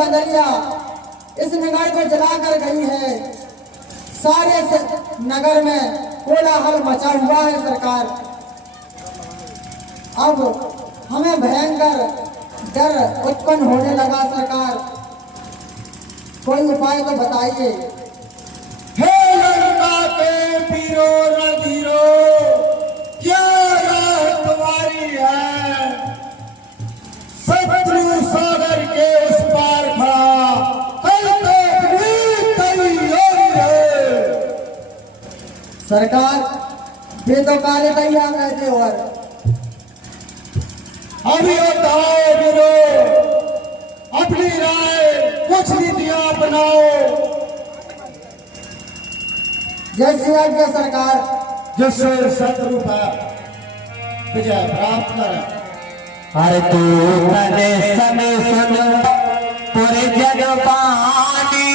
बंदरिया इस नगर को जलाकर गई है। सारे नगर में कोलाहल मचा हुआ है सरकार। अब हमें भयंकर डर उत्पन्न होने लगा सरकार, कोई उपाय तो बताइए। हे लंका के वीरो रणधीरो, क्या राह तुम्हारी है? शत्रु सागर के उस पार खड़ा, कल तो सरकार वे तो काले तैयार रहते और अभी बताओ वीरो, अपनी राय कुछ नीतियां अपनाओ। जय श्री राम सरकार। जिससे शत्रु पर विजय प्राप्त कर। अरे तू कने समय सुन पूरे जग पानी,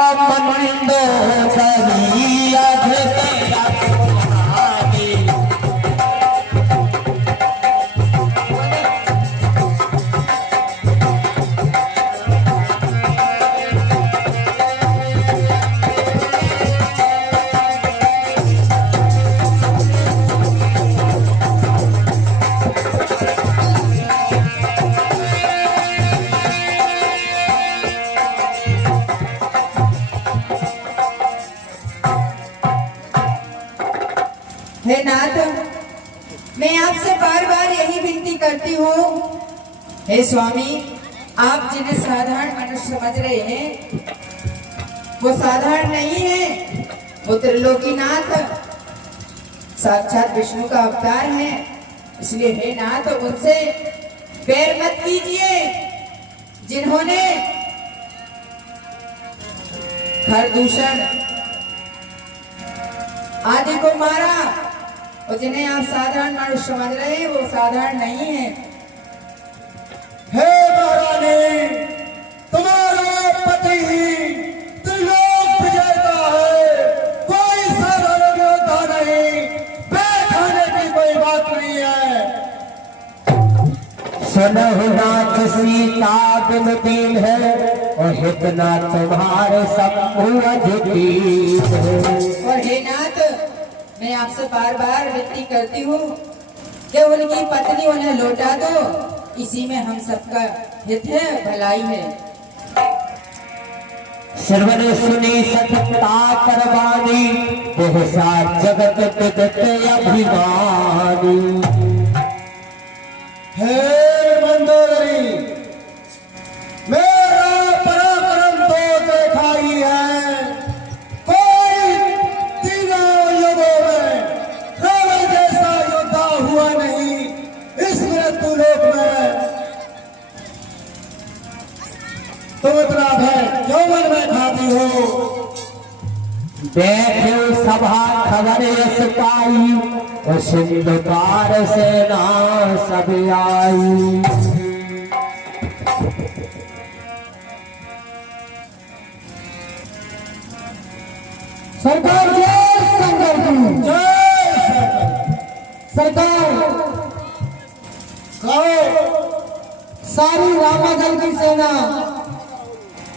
अपन दो कभी अध तेरा कहानी। हे नाथ, मैं आपसे बार बार यही विनती करती हूँ, हे स्वामी, आप जिन्हें साधारण मनुष्य समझ रहे हैं वो साधारण नहीं है, वो त्रिलोकीनाथ साक्षात विष्णु का अवतार है। इसलिए हे नाथ, उनसे बैर मत कीजिए जिन्होंने खरदूषण आदि को मारा, और जिन्हें आप साधारण मनुष्य समझ रहे हैं वो साधारण नहीं है। हे महारानी, तुम्हारा पति ही त्रिलोक विजेता है, कोई साधारण योद्धा नहीं, बैठाने की कोई बात नहीं है। सुनहु नाथ सीता बिन दीन है, और हितना तुम्हारे सब अजित है। और हे नाथ, मैं आपसे बार बार विनती करती हूँ कि उनकी पत्नी उन्हें लौटा दो, इसी में हम सबका हित है, भलाई है। श्रवण सुनी सतता करवानी, बहुसा जगत विदित अभिमानी। हे मंदोदरी, मेरा पराक्रम तो देखा ही है, कोई तीनों युगों में रावण जैसा योद्धा हुआ नहीं इस मृत्युलोक में। तुम इतना भय क्यों मन में खाती हो? देखो सभा खबर यश पाई, और सिंधुकार सेना सब आई। सरकार जय शंकर की जय शंकर। सरकार। कहो। सारी रामाजल की सेना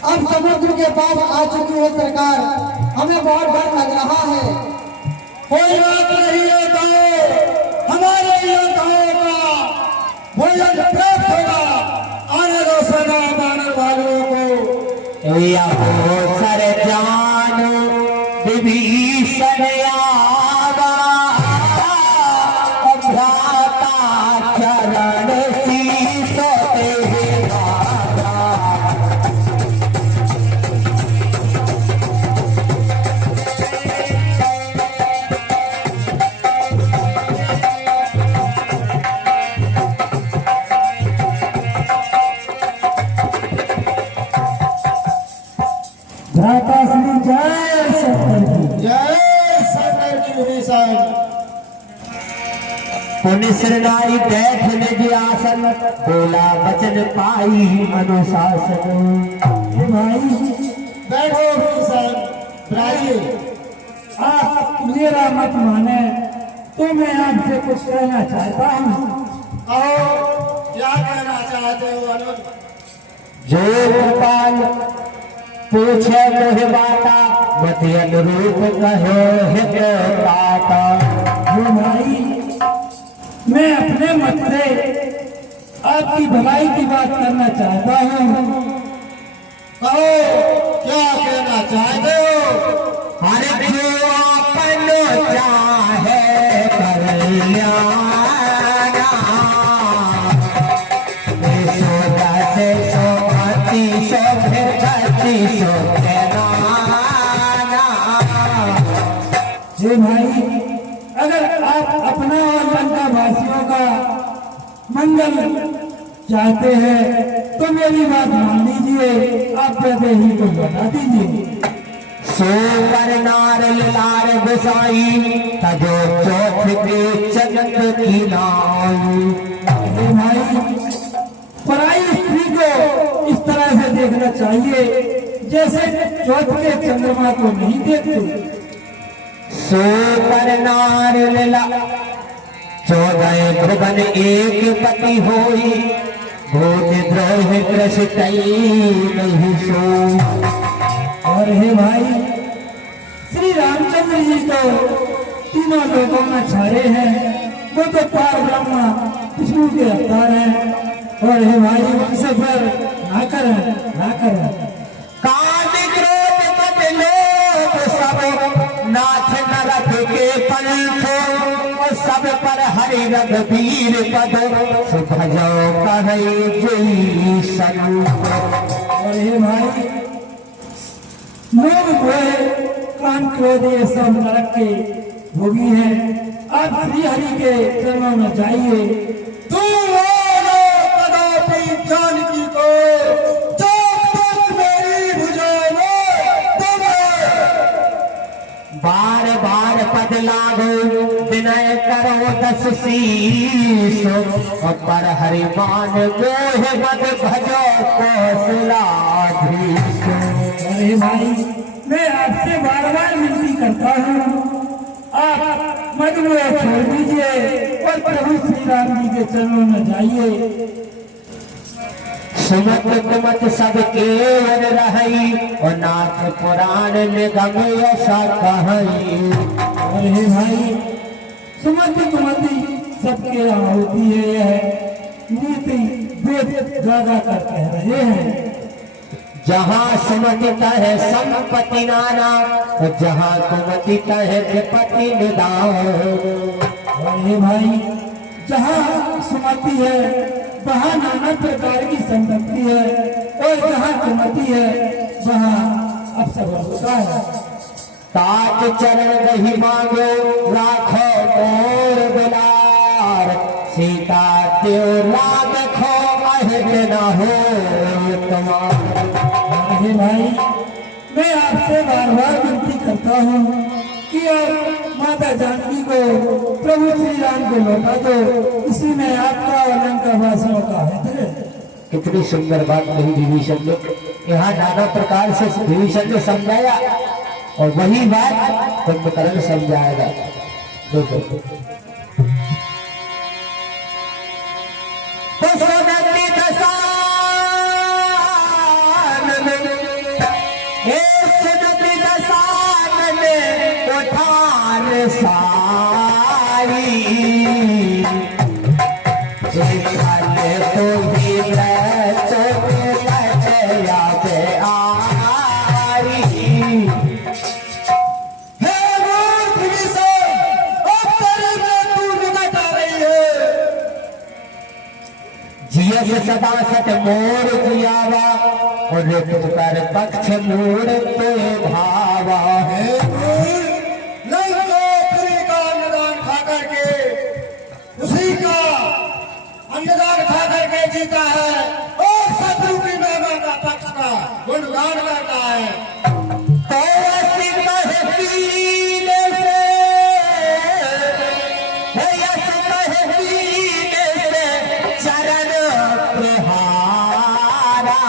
अब समुद्र के पास आ चुकी है सरकार, हमें बहुत डर लग रहा है। कोई बात नहीं है, तो हमारे योद्धाओं का भोजन प्राप्त होगा। आने दो सेना मानव वालों को। या हो सर जवान विभीषण आवा, भ्राता चरण शीश देवारा। भ्राता श्री जय शंकर की जय शंकर की विभीषण। पुण्य श्रृंगारी बैठ निज आसन, बोला वचन पाई अनुशासन। हे भाई, बैठो विभीषण, बुलाइए। आप मेरा मत माने तो मैं आपसे कुछ कहना चाहता हूँ। कहो, क्या कहना चाहते हो अनुज? जो गोपाल पूछे मोह बाता मत अनुरूप कहे हित ताता। जो भाई मैं अपने मत से आपकी भलाई की बात करना चाहता हूँ। कहो क्या कहना चाहते हो? अरे जो अपन चाहे कल्याणा से सोती सोती हे भाई, अगर आप अपना और लंका वासियों का मंगल चाहते हैं तो मेरी बात मान लीजिए, आप कहते ही को बता दीजिए। सोकर नार लार बसाई तजो चौथ के जगत की नाई। हे भाई, पराई स्त्री को इस तरह से देखना चाहिए जैसे चौथ के चंद्रमा को नहीं देखते। सोकर नार लीला 14 भुवन एक पति होई भूत द्रोह कृष्टई नहीं सो। और हे भाई, श्री रामचंद्र जी तो तीनों लोगों में छाए हैं, वो तो पार ब्रह्मा विष्णु के अवतार हैं। और हे भाई, उनसे पर ना करें। काल क्रोध मत लोभ सब नाथ नरक के पंथ और सब पर हरि रघुवीर पद सुभजो करई जई सन। और हे भाई, लोग भोए कान क्रोध ये सब नरक के भोगी हैं। आप श्री हरि के चरणों में जाइए। जानकी को मेरी भुजाओं बार बार पद लागो विनय करो 10 शीश और पर हरिमान मोह मद भजो कौशलाधीश। अरे भाई, मैं आपसे बार बार विनती करता हूँ, आप मद मोह छोड़ दीजिए और प्रभु श्री राम जी के चरणों में जाइए। सुमत कुमत सबके वर रही और नाथ पुराण निगम यशा कहई। और हे भाई, सुमति कुमति सबके यहाँ होती है, यह नीति वेद गागा कर कह रहे हैं। जहाँ सुमति कहे संपत्ति नाना और जहाँ कुमति कहे विपत्ति निदान। और हे भाई, जहाँ सुमति है वहाँ नाना प्रकार की संपत्ति है और जहाँ कुमति है वहाँ अवसर होता है। ताज चरण रही मांगो राखो मोर दुलार सीता देव लाग खो अहित न हो तुम्हार। अरे भाई, मैं आपसे बार बार विनती करता हूँ कि आप माता जानकी को प्रभु श्री राम को लौटा दो, इसी में आपका और लंका वासियों का हित है। कितनी सुंदर बात कही विभीषण ने। यहाँ नाना प्रकार से विभीषण ने समझाया और वही बात कुंभकर्ण समझाएगा। देखो सारी तो ही जियस सदा सत मोर जियावा और कर पक्ष मोर पे भावा है। अन्नदान खा करके जीता है और शत्रु की महिमा का पक्ष का गुणगान करता है। चरण प्रहारा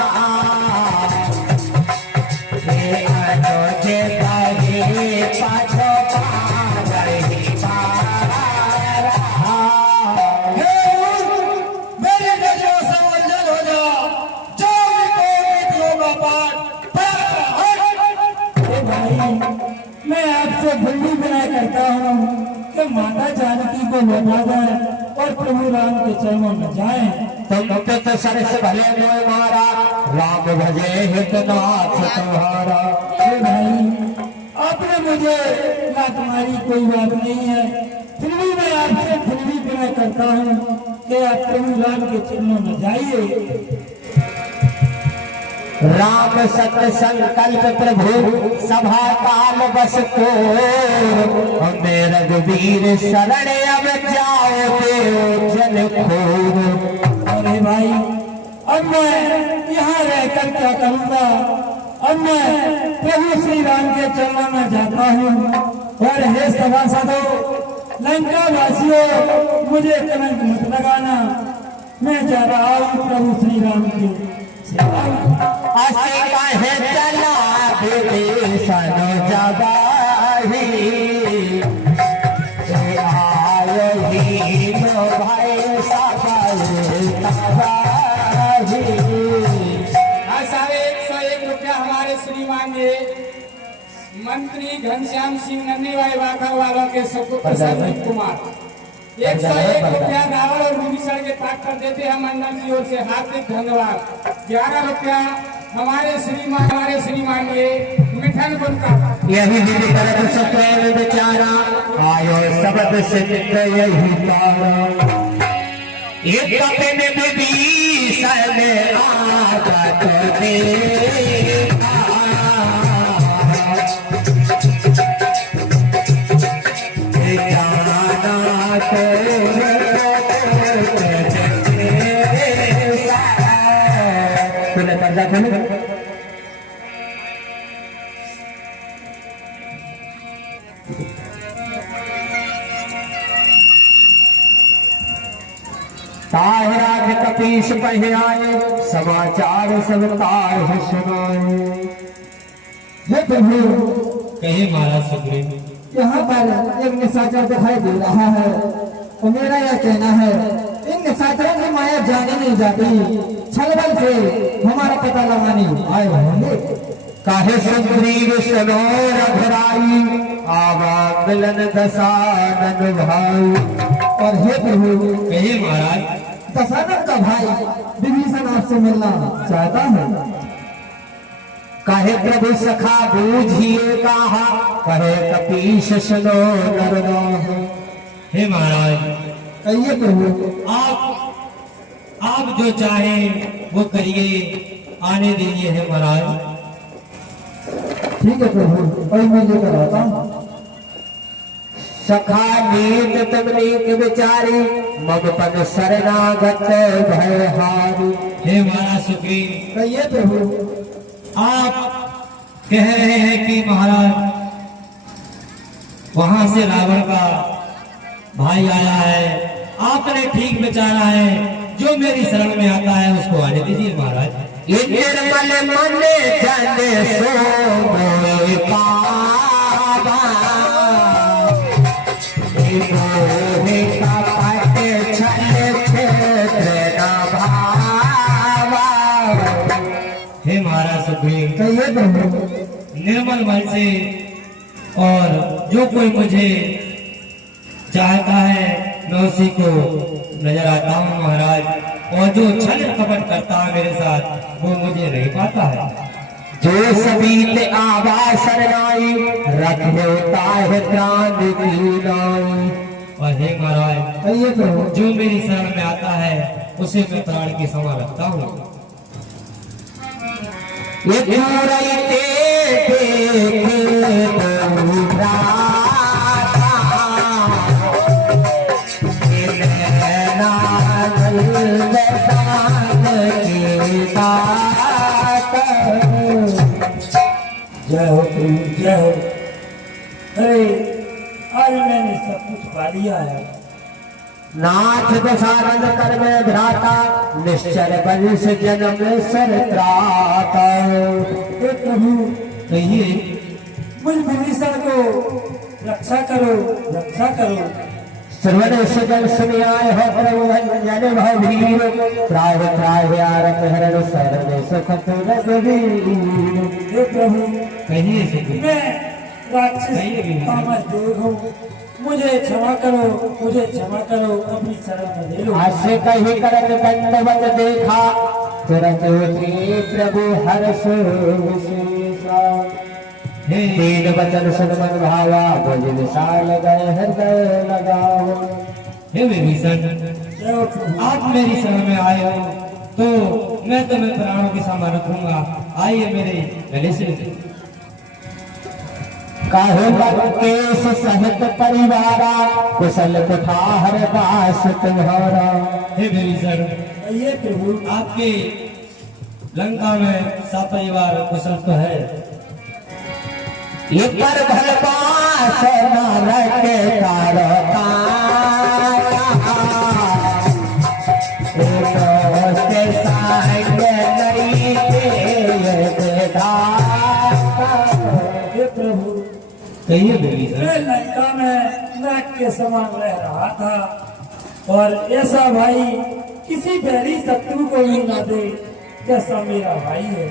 मेरे नजरों से वंजन हो जा, जो भी को फिर भी विनय करता हूँ कि माता जानकी को लौटा जाए और प्रभु राम के चरणों में जाए। तुम तो सरस भले मोय मारा, राम भजे हितनाथ तुम्हारा। हे भाई, आपने मुझे लात मारी कोई बात नहीं है, फिर भी मैं आपसे फिर भी विनय करता हूँ कि आप प्रभु राम के चरणों में जाइए। राम सत्य संकल्प प्रभु सभा काल बस को, हमें रघुवीर शरण अब जाओ देव जन खोर। अरे भाई, अब मैं यहाँ रहकर क्या करूँगा? अब मैं प्रभु श्री राम के चरणों में जाता हूँ। और हे सभासदों, लंका वासियों, मुझे कलंक मत लगाना। मैं जा रहा हूँ प्रभु श्री राम की सेवा में। असी कहे चला विभीषण जबाही, आयो ही नो भाई सबाई तबाही। साढ़े 101 रुपया हमारे श्रीमान ने मंत्री घनश्याम सिंह नन्ही भाई वाघा वालों के प्रसन्न कुमार 101 रुपया रावण और विभीषण के ताक कर देते हैं मंडल की ओर से हार्दिक धन्यवाद। 11 रुपया हमारे श्रीमान ने मिठन बनकर यही विधि तरफ से प्रेम विचारा, आयो शब्द से नित्य यही तारा। एक कपिन विभीषण आगत देखा, जाना तो तूने पर्दा खोल। ताहराज कपीश पह आए, समाचार सब तार सुनाए। हे प्रभु, कहे महाराज सुग्रीव, यहाँ पर एक निशाचर दिखाई दे रहा है और मेरा यह कहना है, इन निशाचरों की माया जानी नहीं जाती, छलबल से हमारा पता लगाने आए होंगे। काहे सुग्रीव सुनो रघुराई, आवा मिलन दसानन भाई। और हे प्रभु, कहे महाराज, दशरथ का भाई विभीषण आपसे मिलना चाहता है। कहे प्रभु सखा बूझिए कहा, कहे कपीश सुनो नरनाह। हे महाराज, कहिए प्रभु। आप जो चाहें वो करिए, आने दीजिए। है महाराज, ठीक है प्रभु, और मैं लेकर आता हूँ। सखा नीत तुम नीक विचारी, मम पद शरणागत भय हारी। हे महाराज सुग्रीव, कहिए प्रभु। आप कह रहे हैं कि महाराज वहां से रावण का भाई आया है, आपने ठीक विचारा है, जो मेरी शरण में आता है उसको आने दीजिए महाराज। ये निर्मल मन जन सो मोहि पावा, मोहि कपट छल क्षेत्र न भावा। हे महाराज सुग्रीव, कहिए प्रभु। निर्मल मन से और जो कोई मुझे चाहता है मैं उसी को नजर आता हूँ महाराज, और जो छल कपट करता है मेरे साथ वो मुझे नहीं पाता है। जो सबीत आवा शरणाई, रख होता है प्राण की नाई। और हे महाराज, कहिए प्रभु। जो मेरी शरण में आता है उसे मैं प्राण की समा रखता हूँ। ये दूरैते देखे तो राता, ये नैना गलदान की बात। जय हो प्रभु, जय हो। अरे आज मैंने सब कुछ पा लिया है। नाथ दशानन कर में भ्राता, निश्चर वंश जन्म सर त्राता। हे प्रभु, कहिए, मुझ विभीषण को रक्षा करो, रक्षा करो। श्रवण सुजन सुनियाय हो प्रभु जन भवीर, त्राव त्राव आरत हरण शरण सुख रघुवीर। हे प्रभु, कहिए सुग्रीव। मैं राक्षस नहीं है भी। तामस देखो, मुझे क्षमा करो, मुझे क्षमा करो, अपनी शरण में ले लो। हास्य कही करत दंडवत देखा तुरंत उठे प्रभु हर्ष विशेषा हे तीन वचन सुन मन भावा भज विशाल गए हृदय लगाओ। हे विभीषण, जय हो प्रभु। आप मेरी शरण में आए हो तो मैं तुम्हें प्राणों के समान रखूंगा। आइए मेरे गले से मिलिए। काहे केश सहित परिवारा कुशल कुठार दास तुम्हारा। हे विभीषण, ये प्रभु आपके लंका में सपरिवार कुशल तो है। ये कर भरपास नारक तारका के संग नहीं हे प्रभु, कहिए विभीषण। मैं लंका में नाग के समान रह रहा था और ऐसा भाई किसी बैरी शत्रु को भी ना दे जैसा मेरा भाई है।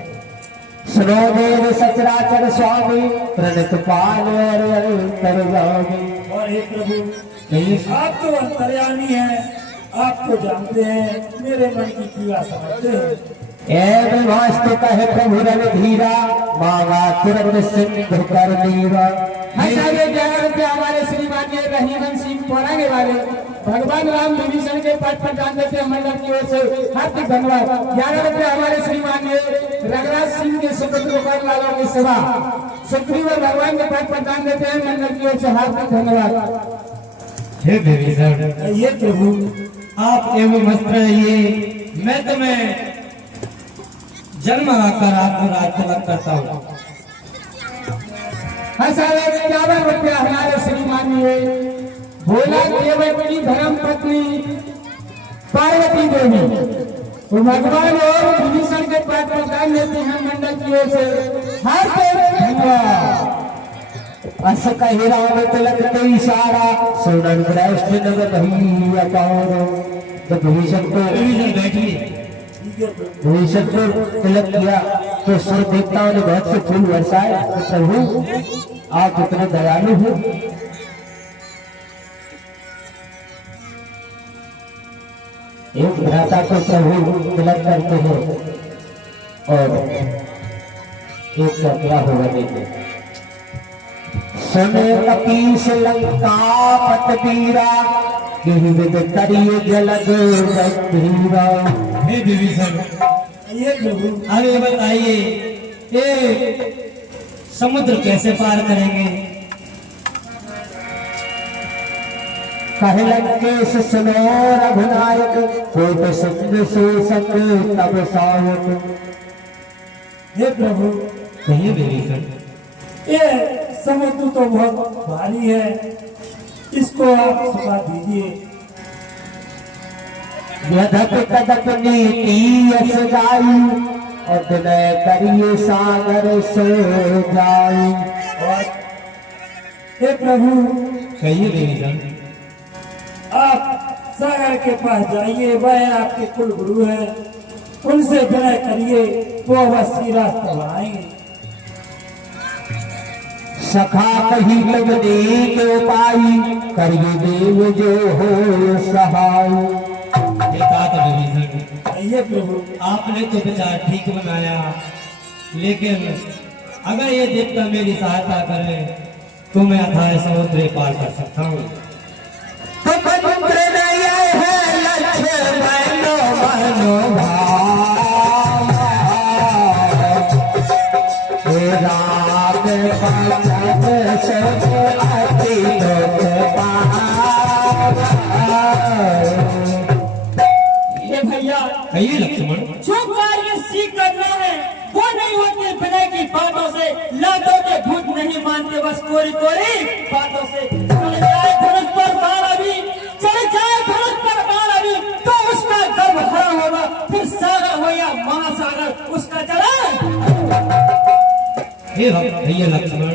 सुनो देव सचराचर स्वामी प्रणत पाल कर जाओगे। और हे प्रभु, कहिए आप तो अंतर्यामी हैं, आप तो जानते हैं मेरे मन की पीड़ा समझते हैं। एवं वास्तु कहे प्रभु रवि धीरा मांगा तुरंत सिंधु कर नीरा। हमारे ज्ञान पे हमारे श्रीमान जी रहीमन सिंह पौरागे वाले भगवान राम विभीषण के पद पर दान देते हैं मंडल की ओर से हार्दिक धन्यवाद। 11 रुपये हमारे श्रीमान जी रघुराज सिंह के सुपुत्र गोपाल वालों की सेवा सुग्रीव और भगवान के पद पर दान देते हैं मंडल की ओर से हार्दिक धन्यवाद। हे विभीषण, ये प्रभु, आप एवं मस्त रहिए। मैं तुम्हें जन्म आकर आपको राज तिलक करता हूँ। हमारे 51 रुपये हमारे श्रीमान जी भोला देव की धर्म पत्नी पार्वती देवी वो भगवान और विभीषण के पद पर दान देते हैं मंडल की ओर से हार्दिक धन्यवाद। अस कही राम तिलक ते इशारा सुनन श्रेष्ठ नगर नहीं अपारो। तो भीषण को विभीषण बैठिए। ठीक है प्रभु। भीषण को तिलक किया तो सुर देवताओं ने बहुत से फूल बरसाए। तो प्रभु आप इतने दयालु हो। एक भ्राता को प्रभु तिलक करते हैं और एक का क्या होगा देखो। सुन कपीस लंका पत वीरा विद तरिय जलद गंभीरा। हे विभीषण, ये प्रभु, अरे बताइए ये समुद्र कैसे पार करेंगे? कहलंकेश सुनो रघुनायक कोट सिंधु सुसंग तब सावक। हे प्रभु, कहिए विभीषण। ये समुद्र तो बहुत भारी है, इसको आप सुखा दीजिए। यदप तदप नीति यस गाई और विनय करिए सागर सो जाई। और हे प्रभु, कहिए विभीषण। आप सागर के पास जाइए, वह आपके कुल गुरु है, उनसे विनय करिए, वो अवश्य रास्ता बनाएंगे। सखा कही लगने के उपाई करिए देव जो हो सहाय। एकात विभीषण, ये प्रभु, आपने तो विचार ठीक बनाया, लेकिन अगर ये देवता मेरी सहायता करे तो मैं अथाह समुद्र पार कर सकता हूँ। ये भैया, कहिए लक्ष्मण। जो कार्य सीख करना है वो नहीं होते विनय की बातों से। लातों के भूत नहीं मानते बस कोरी कोरी बातों से। चढ़ जाए धनुष पर बाण अभी, चढ़ जाए धनुष पर बाण अभी, तो उसका गर्भ भरा होगा, फिर सागर हो या महासागर उसका चला। हे भैया लक्ष्मण,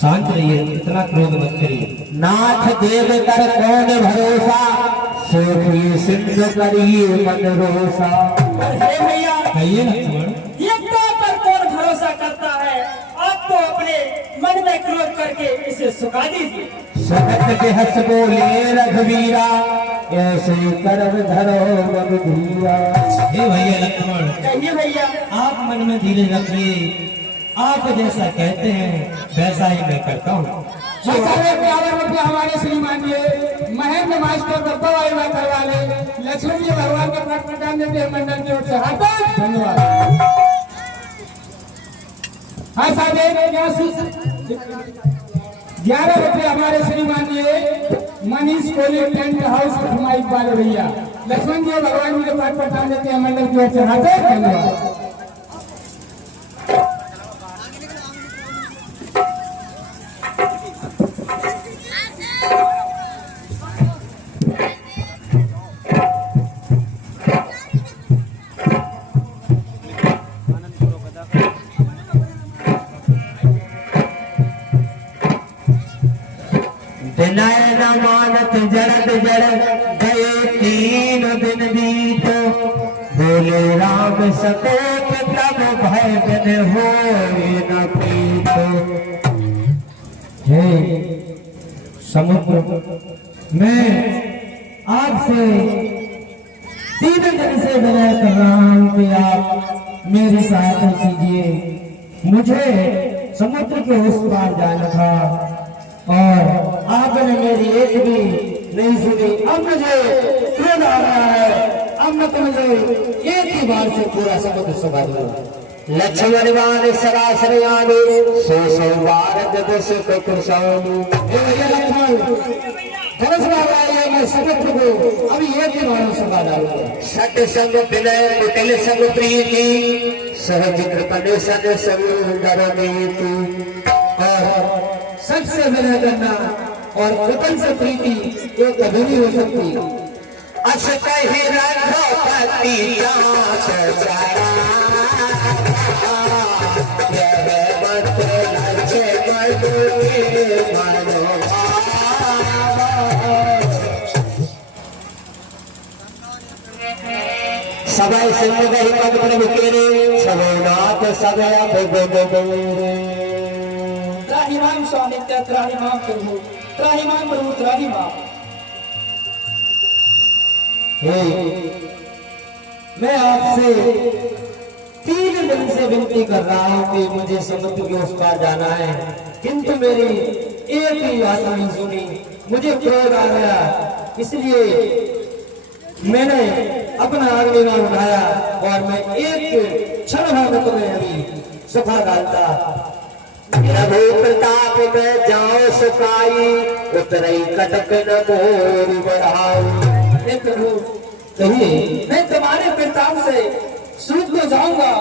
शांत रहिए, इतना क्रोध मत करिए। नाथ देव कर कौन भरोसा सोचिए सिंधु करिए मन रोसा। हे भैया, कहिए लक्ष्मण। ये पर कौन भरोसा करता है? आप आप तो अपने मन में क्रोध करके इसे सुखा दीजिए। सनत के हंस बोले रघुवीरा, ऐसे कर्म धरो रघुवीरा। हे भैया लक्ष्मण, कहिए भैया। आप मन में धीरज रखिए, आप जैसा कहते हैं वैसा ही मैं करता हूँ। हमारे श्रीमान जी महेंद्र मास्टर दत्ता भाई करवा ले, लक्ष्मण जी भगवान का पाठ प्रदान देते हैं मंडल की ओर से। हार्दिक धन्यवाद। हाँ साहब 11 रुपये हमारे श्रीमान जी मनीष कोहली टेंट हाउस हमारी वाले भैया लक्ष्मण जी भगवान जी के पाठ प्रदान देते हैं मंडल की ओर से। हार्दिक धन्यवाद। नयन मानत जड़त जड़ गए 3 दिन बीतो, बोले राम सकोत तब भय बिन हो न पीतो। हे समुद्र, मैं आपसे 3 दिन से विनय कर रहा हूं कि आप मेरी सहायता कीजिए। मुझे समुद्र के उस पार जाना था और आपने मेरी एक भी नहीं सुनी। अब मुझे क्रोध आ रहा है, अब मैं तुम्हें एक ही बार से पूरा समुद्र सुखा दूंगा। लक्ष्मण मान सरासर आने, सो बार जब सुख कुशानु। हे भैया लक्ष्मण, धनुष बाबा मैं समुद्र को अभी एक ही बार सुखा डालूंगा। सत संग विनय कुटिल संग प्रीति, सहज कृपण सन समुदर नीति। और सबसे विनय करना और कृपण से प्रीति ये कभी नहीं हो सकती। अस कहि रघुपति जात जाया, यह मत लक्ष्मण के मनोभाव। सबै सिंह गहि पद प्रभु केरे, सबो नाथ सबै अभिगोरे। त्राहिमाम स्वामी त्राहिमाम प्रभु, त्राहिमाम प्रभु त्राहिमाम। मैं आपसे 3 दिन से विनती कर रहा हूं कि मुझे समुद्र के उस पार जाना है, किंतु मेरी एक ही बात नहीं सुनी। मुझे क्रोध आ गया, इसलिए मैंने अपना अग्निबाण उठाया और मैं एक क्षण में तुम्हें अभी सुखा डालता। रघु प्रताप में जाओ सुखाई, उतरई कटक न मोर बढ़ाऊ। हे प्रभु, कहिए। मैं तुम्हारे प्रताप से सूझ तो जाऊंगा,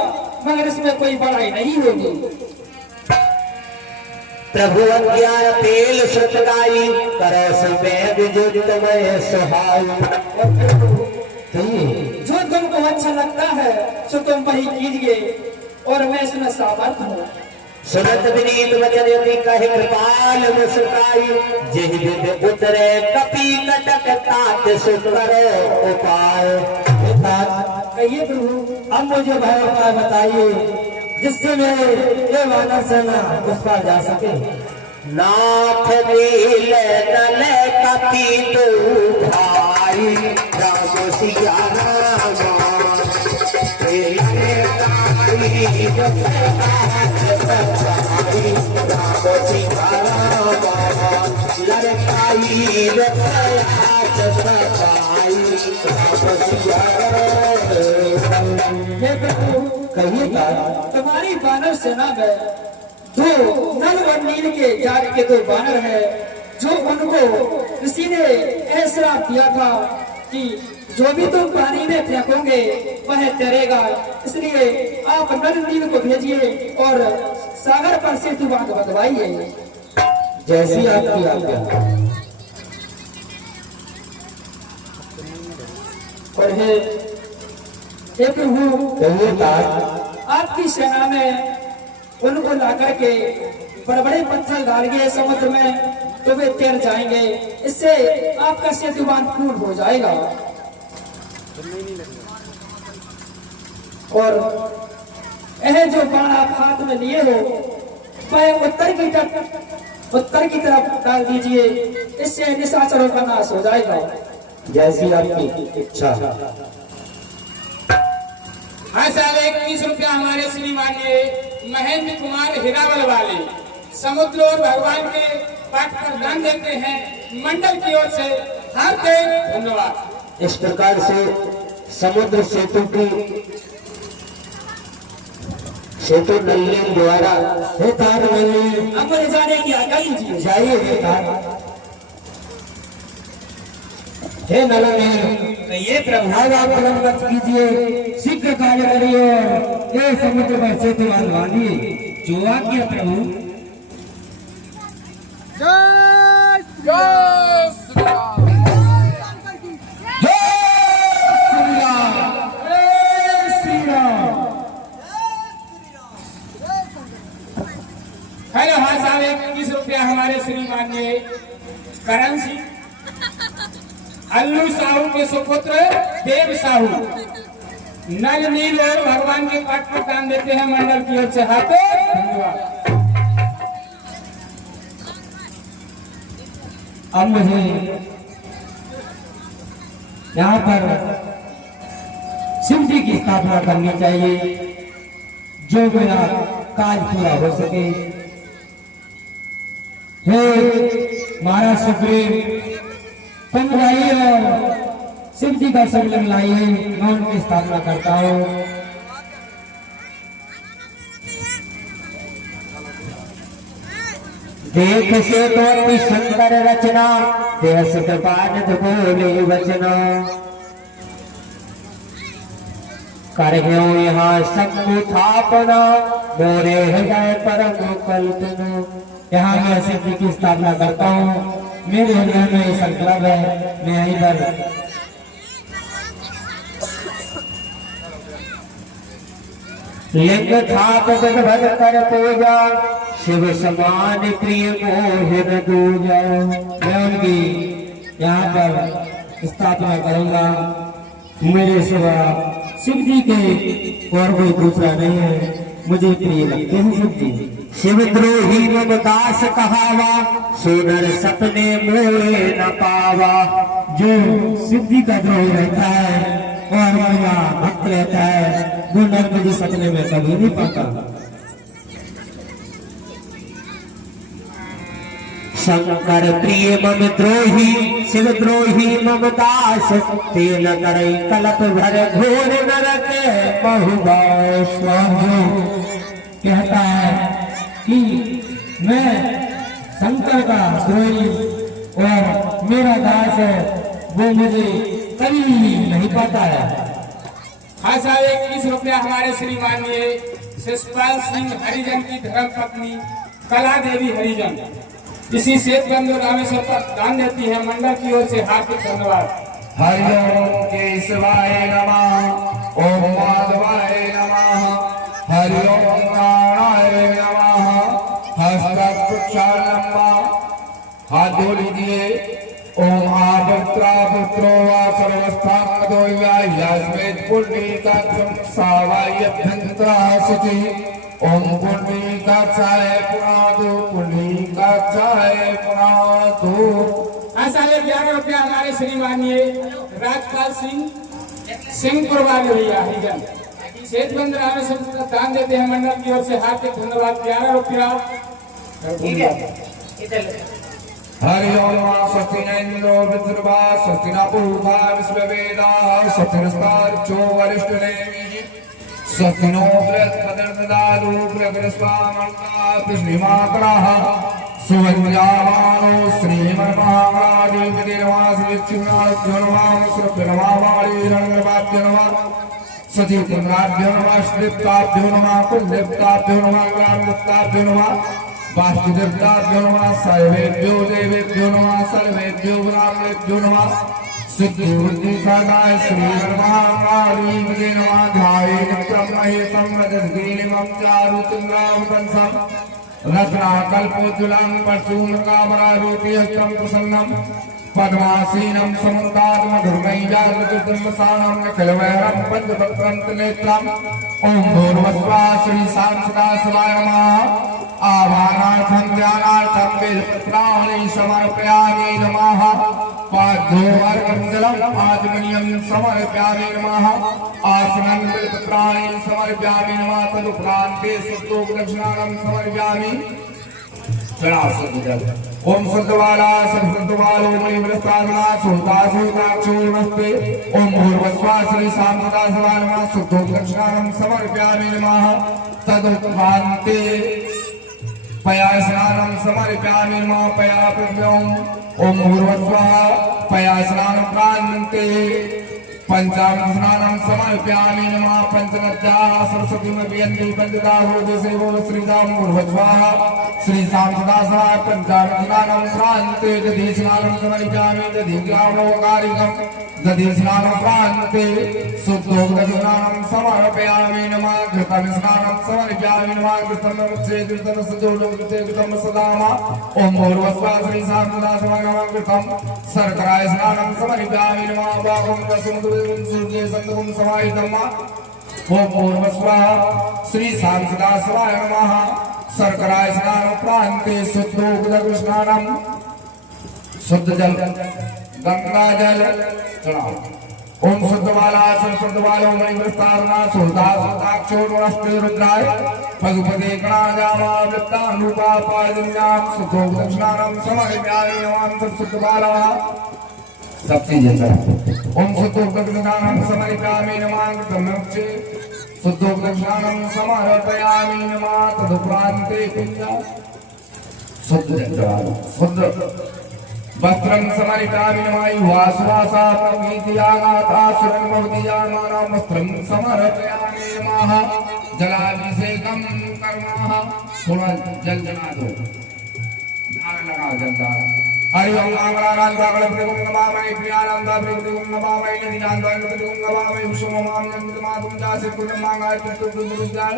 मगर इसमें कोई बड़ाई नहीं होगी। प्रभु अज्ञान तेल सुत गाई, करो सुमेध जुत में सुहाई। जो तुमको अच्छा लगता है सो तुम वही कीजिए, और मैं इसमें सामर्थ हूँ। सुनत विनीत वचन यति कहे कृपाल मुस्काई, जिह विध उतरे कपि कटक तात सुख करो उपाय। कहिए प्रभु। अब मुझे भाई उपाय बताइए जिससे मेरे ये वानर सेना उस पार जा सके। नाथ नील नल कपि तू भाई, राम सिया राम कहिए तुम्हारी बानर सेना में 2 नल और नील के जात के 2 बानर है, जो उनको किसी ने ऐसा दिया था कि जो भी तुम पानी में फेंकोगे वह तैरेगा। इसलिए आप नल नील को भेजिए और सागर पर सेतु बांध बंधवाइए। जैसी आपकी आज्ञा। और हे प्रभु, कहिए आपकी सेना में उनको लाकर के बड़े बड़े पत्थर डालिए समुद्र में, तो वे तैर जाएंगे। इससे आपका सेतु बांध पूर्ण हो जाएगा। और यह जो बाण आप हाथ में लिए हो, स्वयं उत्तर की तरफ डाल दीजिए, इससे निशाचरों का नाश हो जाएगा। जैसी आपकी इच्छा। हाँ साहब, 21 रुपया हमारे श्रीमान ये महेंद्र कुमार हिरावल वाले समुद्र और भगवान के पाठ पर दान देते हैं, मंडल की ओर से हार्दिक धन्यवाद। इस प्रकार से समुद्र सेतु नल्ली द्वारा हे तार नल्ली, अब मुझे जाने की आज्ञा दीजिए। जाइए हे तार। हे नलमेल, ये प्रभु अब आप विलंब मत कीजिए, शीघ्र कार्य करिए और ये समुद्र पर सेतु बांधिए। जो आज्ञा प्रभु। हेलो हाँ साहब, 21 रुपया हमारे श्रीमान ये करण सिंह अल्लू साहू के सुपुत्र देव साहू नल नील और भगवान के पाठ पर दान देते हैं, मंडल की ओर से हार्दिक धन्यवाद। अब मुझे यहाँ पर शिव जी की स्थापना करनी चाहिए, जो मेरा काज पूरा हो सके। हे महाराज सुग्रीव, तुम जाइए और शिव जी का शिवलिंग लाइए, मैं उनकी स्थापना करता हूँ। देख से तो शंकर रचना, देश कृपान बोले वचना। करह्यो यहाँ संस्थापना, मोरे हृदय परम कल्पना। यहाँ मैं शिव जी की स्थापना करता हूँ, मेरे हृदय में ये संकल्प है, मैं यहीं पर लिंग थाप भर कर पूजा, शिव समान प्रिय मोहिर दूजा। मैं उनकी यहाँ पर स्थापना करूंगा। मेरे सिवा शिव जी के और कोई दूसरा नहीं है, मुझे प्रिय लगते हैं शिव जी। शिवद्रोही ममदास कहावा, सुनर सपने मोए न पावा। जो शिव जी का द्रोही रहता है और मेरा भक्त रहता है, वो नर मुझे सपने में कभी नहीं पाता। शंकर प्रिय मम द्रोही, शिव द्रोही ममदास। तेन करई कलप भर घोर नरक बहुबास। कहता है कि मैं शंकर का द्रोही और मेरा दास है, वो मुझे कभी नहीं पाता है। हाँ साहब, 21 रुपया हमारे श्रीमान ये शिषपाल सिंह हरिजन की धर्म पत्नी कला देवी हरिजन इसी सेतबंद रामेश्वर पर दान देती है, मंडल की ओर से हार्दिक धन्यवाद। हरिओम केशवाय नमः, ओम माधवाय नमः, हरिओम नारायणाय नमः। हस्तक्षालंबा, हाथ धो लीजिए। ओम आपुत्रा पुत्रो वा सर्वस्थांगतो यस्मेत् पुण्डिकाक्षं सावायभ्यन्तरः शुचिः। ओम पुण्डिकाक्षाय पुनातु, पुण्डिकाक्षाय पुनातु। हाँ साहब, 11 रुपया हमारे श्रीमान ये राजपाल सिंहपुर वाले भैया हरिजन सेतबंद रामेश्वर का दान देते हैं, मंडल की ओर से हार्दिक धन्यवाद। 11 रुपया। हरिओम स्वस्ति न इंद्रो वृत्रवा, स्वस्ति न पूर्वा विश्ववेदाः, स्वस्ति नस्तार्क्ष्यो वरिष्ठनेमिः, स्वस्ति नो बृहस्पतिर्ददातु बृहस्पतिर्स्वामर्ता श्रीमाकराः। सुवन्यामानो श्रीमन्महागणाधिपति नमास्मिच्छुनाभ्यो नमः, श्रुभ्यो नमः, सतीन्द्राभ्यो नमः, श्रीप्ताभ्यो नमः, कुलदेवताभ्यो नमः, ग्रामदेवताभ्यो नमः, वास्तुदेवताभ्यो नमः, सर्वेभ्यो देवेभ्यो नमः, सर्वेभ्यो ब्राह्मणेभ्यो नमः। सिद्धिबुद्धि सदाय श्रीमन्महागणाधिपति नमः। ध्यायेत् महेशं रजतगिरिनिभं चारुचन्द्रावतंसं, रत्नाकल्पोज्ज्वलं परशुमृगापरारोति हस्तं प्रसन्नं, पद्मासीनं समुद्रात्मधुर्मैजागृतजन्मसानं निखिलवैरं पञ्चतन्त्रनेत्रम्। ओम भूर्भुवस्सुवः श्री शां सदाशिवाय नमः। आवाहनार्थं ध्यानार्थं बेलपत्राणि समर्पयामि नमः पादो अर्घं जलम् आचमनीयं समर्पयामि नमः आसनं बेलपत्राणि समर्पयामि नमः तदुपरान्ते शुद्धोपदक्षिणानं समर्पयामि ओम शुद्धवाला शुद्धवालो मणिवृत्तात्मा सुता सुताक्षो नमस्ते ओम भूर्भुवस्वा श्री शाम सदा सदा नमः शुद्धोपदक्षिणानं समर्पयामि नमः तदुपरान्ते पया स्नानं समर्पयामि नमः पया पृथ्व्याम् ओम भूर्भुवस्वाः पया स्नानोपरान्ते पंचामृत स्नानं समर्पयामि नमः पंचनद्याः सरस्वतीमभियन्ति पञ्चदाहोदेशेवो श्रीराम भूर्भुवस्वाः श्री शाम सदा सदा पंचामृत स्नानं प्रान्ते दधि स्नानं समर्पयामि दधि ग्रामोकारिकं दधि स्नानं प्रान्ते शुद्धोदकस्नानं समर्पयामि नमः घृतं स्नानं समर्पयामि नमः घृतं नमस्ते घृतं सदोलोकते घृतं सदामा ओम भूर्भुवस्वाः श्री शाम सदा सदा नमः घृतं शर्कराय स्नानं समर्पयामि नमः वागं रसं सूर्ये संगम समाहितम् ओम भूर्भुवस्वाः श्री शाम सदा शिवाय नमः शर्कराय स्नानं प्रान्ते शुद्धोदकस्नानं शुद्ध जल गंगा जल चढ़ाओ ओम शुद्धवाला शुद्धवालो मणिवृत्तात्मा सुधा सुताक्षो नमस्ते रुद्राय पशुपते गणाजामा वृत्तानुपा पायदिन्यां शुद्धोदकस्नानं समर्पयामि नमः शुद्धवाला सब चीजें ओम शुद्धोदकस्नानं समर्पयामि नमः तमक्षे शुद्धोदकस्नानं समर्पयामि नमः तदुपरान्ते पुण्य शुद्ध शुद्ध वस्त्रं समर्पयामि नमः युवासुवासा प्रभीतियागातासुरन्मवतीयामानां वस्त्रं समर्पयामि नमः जलाभिषेकं कर्मः थोड़ा जल जमा दो धार लगा जलदार हरि ओम मंगलानांदागणपतिगुं नमामि प्रियानंदाभिगुं नमामि नदीनांदागणपतिगुं नमामि विष्णुमां नंदमातुं जासिकुं मांगाय तुतुदुदुदाल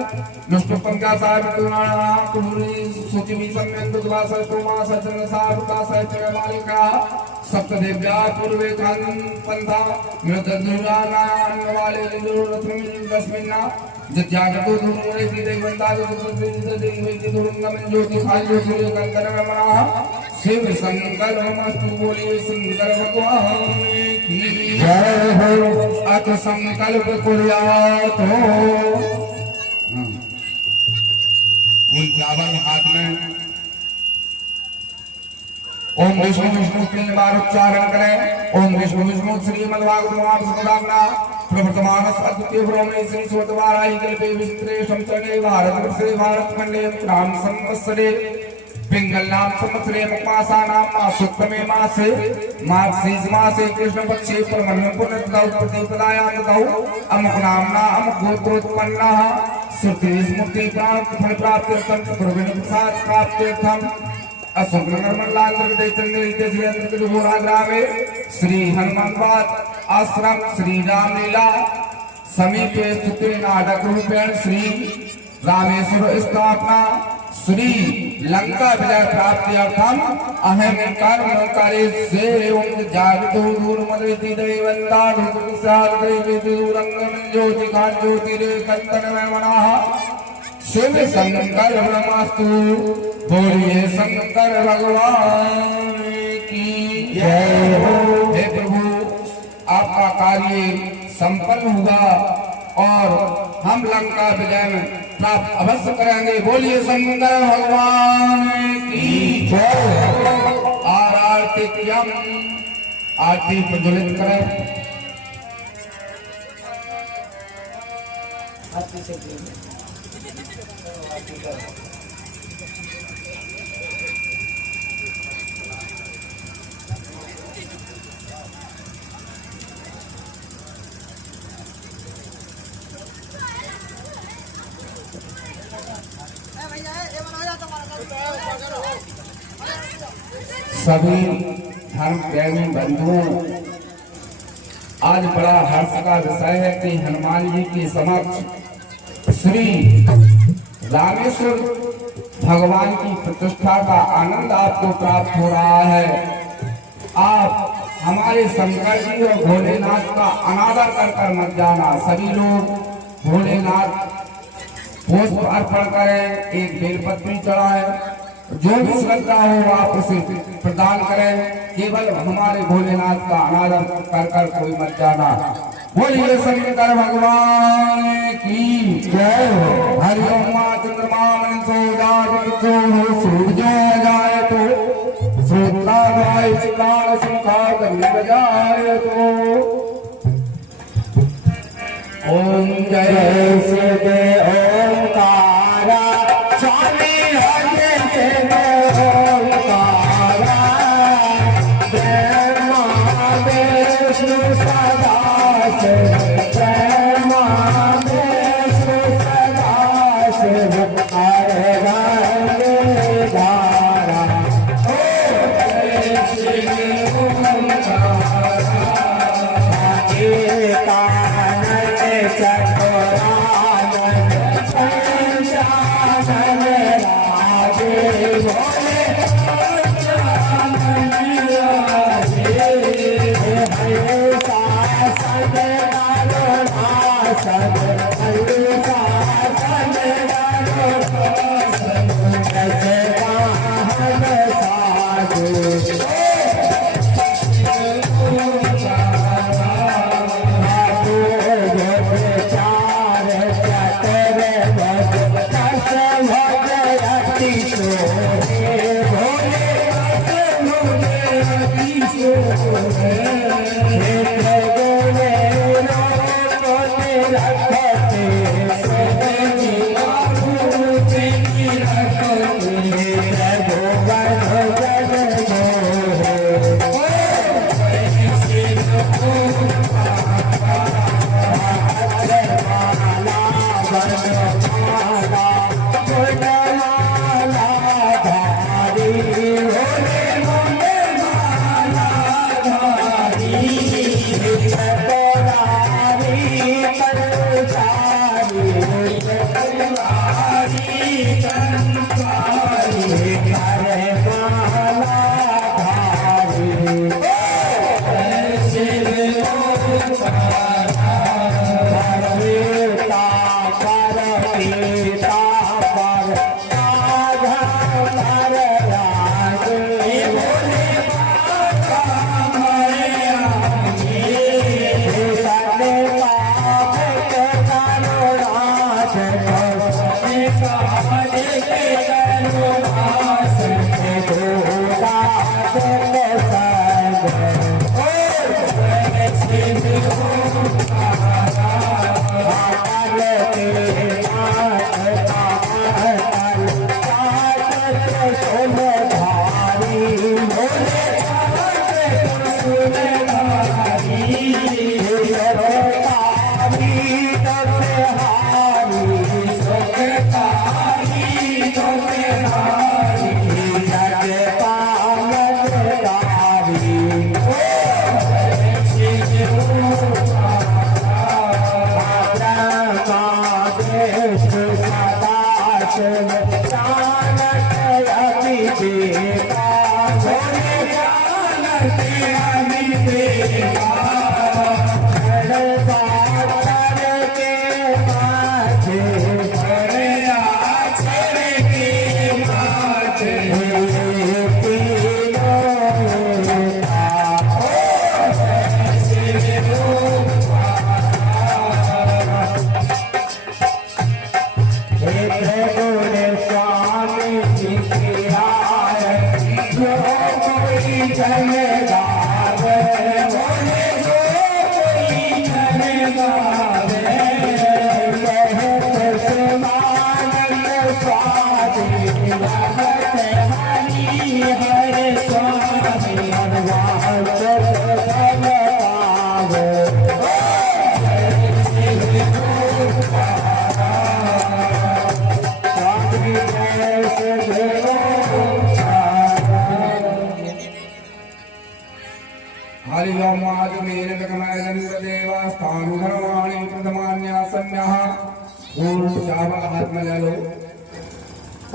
नष्टपं जासायतुनाना कुरुरि सुचिवि सम्यन्तुद्वासस्तुमा सचनसारुता सचनमालिका सप्तदेव्या पूर्वे कान् पंथा मृतदुरानान्वाले दुरत्रं रश्मिना जत्यागतो दुरुरेति दैवन्तादो दुरुरेति दुरुंगमं ज्योति खायो सूर्य कंकरमणः शिव संकल्पमस्तु बोलिए सुंदर भगवान की जय हो अत संकल्प कुर्यात हो फूल चावल हाथ में ओम विष्णु विष्णु तीन बार उच्चारण करें ओम विष्णु विष्णु श्रीमद्भागवत महापुराण प्रवर्तमानस अद्वितीय ब्रह्मणे श्री स्वतवाराहि कल्पे विश्रेषं चरणे भारतवर्षे भारतखण्डे राम संवत्सरे पिंगलनाम संवत्सरे मुक्मासानां मासोत्तमे मासे मार्गशीर्ष मासे कृष्ण पक्षे परमण्यं पुण्यतिथौ प्रतिपदायां तिथौ अमुक नाम्ना अमुक गोत्रोत्पन्नः श्रुति स्मृति प्राण फल प्राप्त्यर्थं प्रवीण प्रसाद प्राप्त्यर्थं श्री हनुमानवाद आश्रम श्री रामलीला समीपे स्थित नाटक रूपेण श्री रामेश्वर स्थापना श्री लंका विजय प्राप्त्यर्थम अहम कर्म करिष्ये ओम जागतो दूरमदति दैवन्ताधुसारदैवेति दूरंगम ज्योतिकान् ज्योतिरेकन्तनमय मनः शिव शंकर ब्रह्मस्तु बोलिए शंकर भगवान की जय हो। हे प्रभु आपका कार्य संपन्न हुआ और हम लंका विजय में प्राप्त अवश्य करेंगे। बोलिए शंकर भगवान की जय। आरतिक्यम आरती प्रज्वलित करें। सभी धर्म प्रेमी बंधुओं, आज बड़ा हर्ष का विषय है कि हनुमान जी के समक्ष श्री रामेश्वर भगवान की प्रतिष्ठा का आनंद आपको प्राप्त हो रहा है। आप हमारे शंकर जी और भोलेनाथ का अनादर कर मत जाना। सभी लोग भोलेनाथ पुष्प अर्पण करें, एक बेलपत्री चढ़ाएं, जो भी श्रद्धा हो आप उसे प्रदान करें। केवल हमारे भोलेनाथ का अनादर कर कर कोई मत जाना। बोलिए शंकर भगवान की जय। हरि ओम मां चंद्रमा मन सो सूर्य जाए तो श्रोता गाय चितान सुखा कभी बजाए तो। ओम जय शिव ओंकारा स्वामी हरे शिव ओंकारा ब्रह्मा विष्णु सदा शिव ब्रह्मा विष्णु सदा शिव हरे गंगे धारा। ओम जय शिव ओंकारा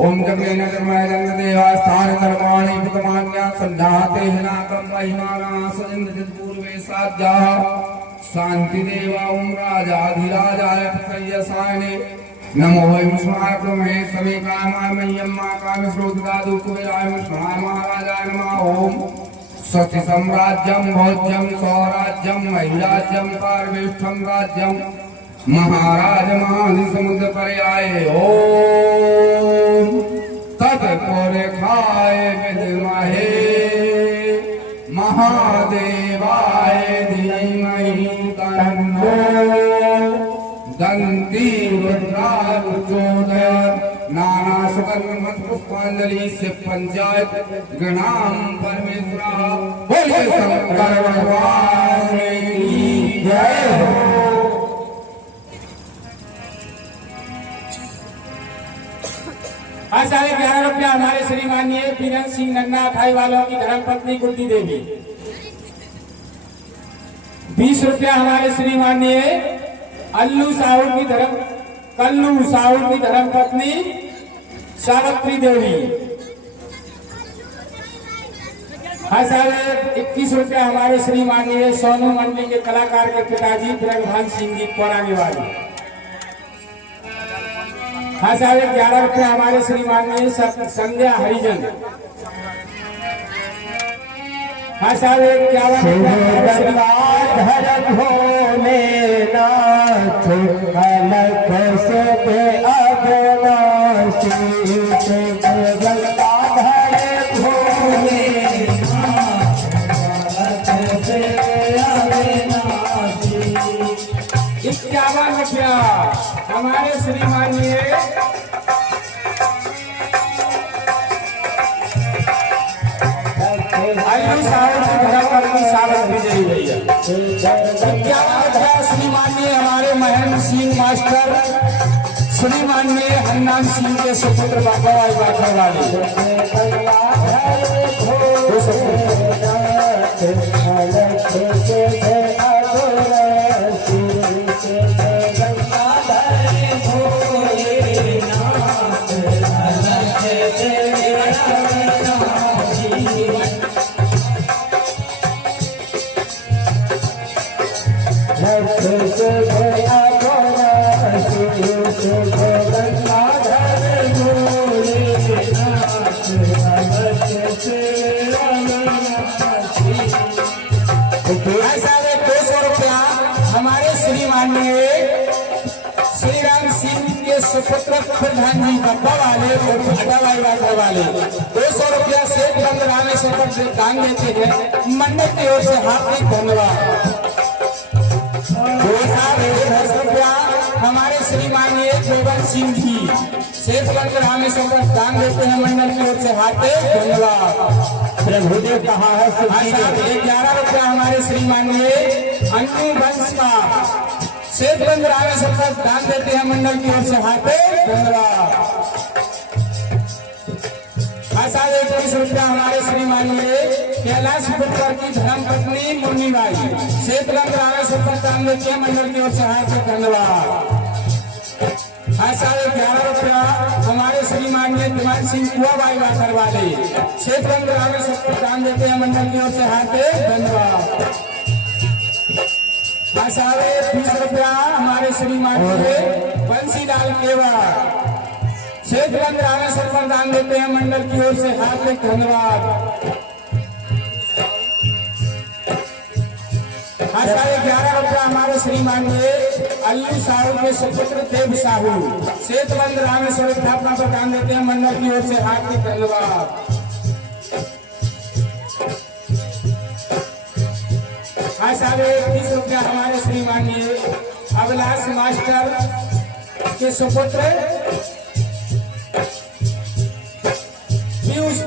ओम जगलेन धर्माय देवास्थान धर्माणि प्रथमान्या संध्याते हिनाकं महिमाना सजन्द पूर्वे साध्याः शांति देवा ओम राजाधिराजाय प्रसयसायने नमो वै विष्णुवाय ब्रह्मे सवे कामाय मह्यम्मा कामे श्रोतदा दुःखविदाय विष्णुवाय महाराजाय नमः ओम स्वस्ति सम्राज्यं भोज्यं स्वराज्यं महिराज्यं पार्वेष्ठं राज्यं महाराज महासमुद्र पर्याय ओम तत्पुरुषाय विद्महे महादेवाय धीमहि तन्नो दन्ती रुद्राचोदयात् नाना सुगंध पुष्पांजलि से पंचायत गणाम परमेश्वरा बोले शंकर भगवान की जय हो। आज 11.5 रुपया हमारे श्रीमान बीरन सिंह नन्ना भाई वालों की धर्मपत्नी गुड्डी देवी। 20 रुपया हमारे श्रीमान कल्लू साहू की धर्मपत्नी सावित्री देवी। हाँ साहब 21 रुपया हमारे श्रीमान सोनू मंडी के कलाकार के पिताजी ब्रजभान सिंह जी पौरागे वाली। हाँ साहब 11 रुपया हमारे श्रीमान संध्या हरिजन। हाँ साहब 51 रुपया हमारे श्रीमान श्रीमान्य हमारे महेंद्र सिंह मास्टर श्रीमान्य हनुमान सिंह के सुपुत्र बाबा बाखर वाले। श्री राम सिंह के सुपुत्र प्रधान जी बप्पा वाले और अटावाई वाले 200 रुपया से बंद रामेश्वर से दान देते हैं। मंडप की ओर से हार्दिक धन्यवाद। 210 रुपया हमारे श्रीमान गोवन सिंह जी सेठगंज रामेश्वर दान देते हैं। मंडल की ओर से हार्दिक धन्यवाद। प्रभुदेव कहा है 11 रुपया हमारे श्रीमान अन्नू वंश का सेठगंज रामेश्वर दान देते हैं। मंडल की ओर से हार्दिक धन्यवाद। 21 रुपया हमारे श्रीमान कैलाश पुत्र की धर्मपत्नी मुन्नीबाई सेठगंज रामेश्वर दान देते हैं। मंडल की ओर से हार्दिक धन्यवाद। 11 रुपया हमारे श्रीमान कुमार सिंह कुआबाई वाकर वाले सेठगंज रामेश्वर दान देते हैं। मंडल की ओर से हार्दिक धन्यवाद। 20 रुपया हमारे श्रीमान बंसीलाल केवल सेठगंज रामेश्वर दान देते हैं। मंडल की ओर से हार्दिक धन्यवाद। 11 रुपया हमारे श्रीमान अल्लू साहू के सुपुत्र देव साहू सेठगंज रामेश्वर स्थापना पर दान देते हैं। मंडल की ओर से हार्दिक धन्यवाद। 30 रुपया हमारे श्रीमान अभिलाष मास्टर के सुपुत्र पीयूष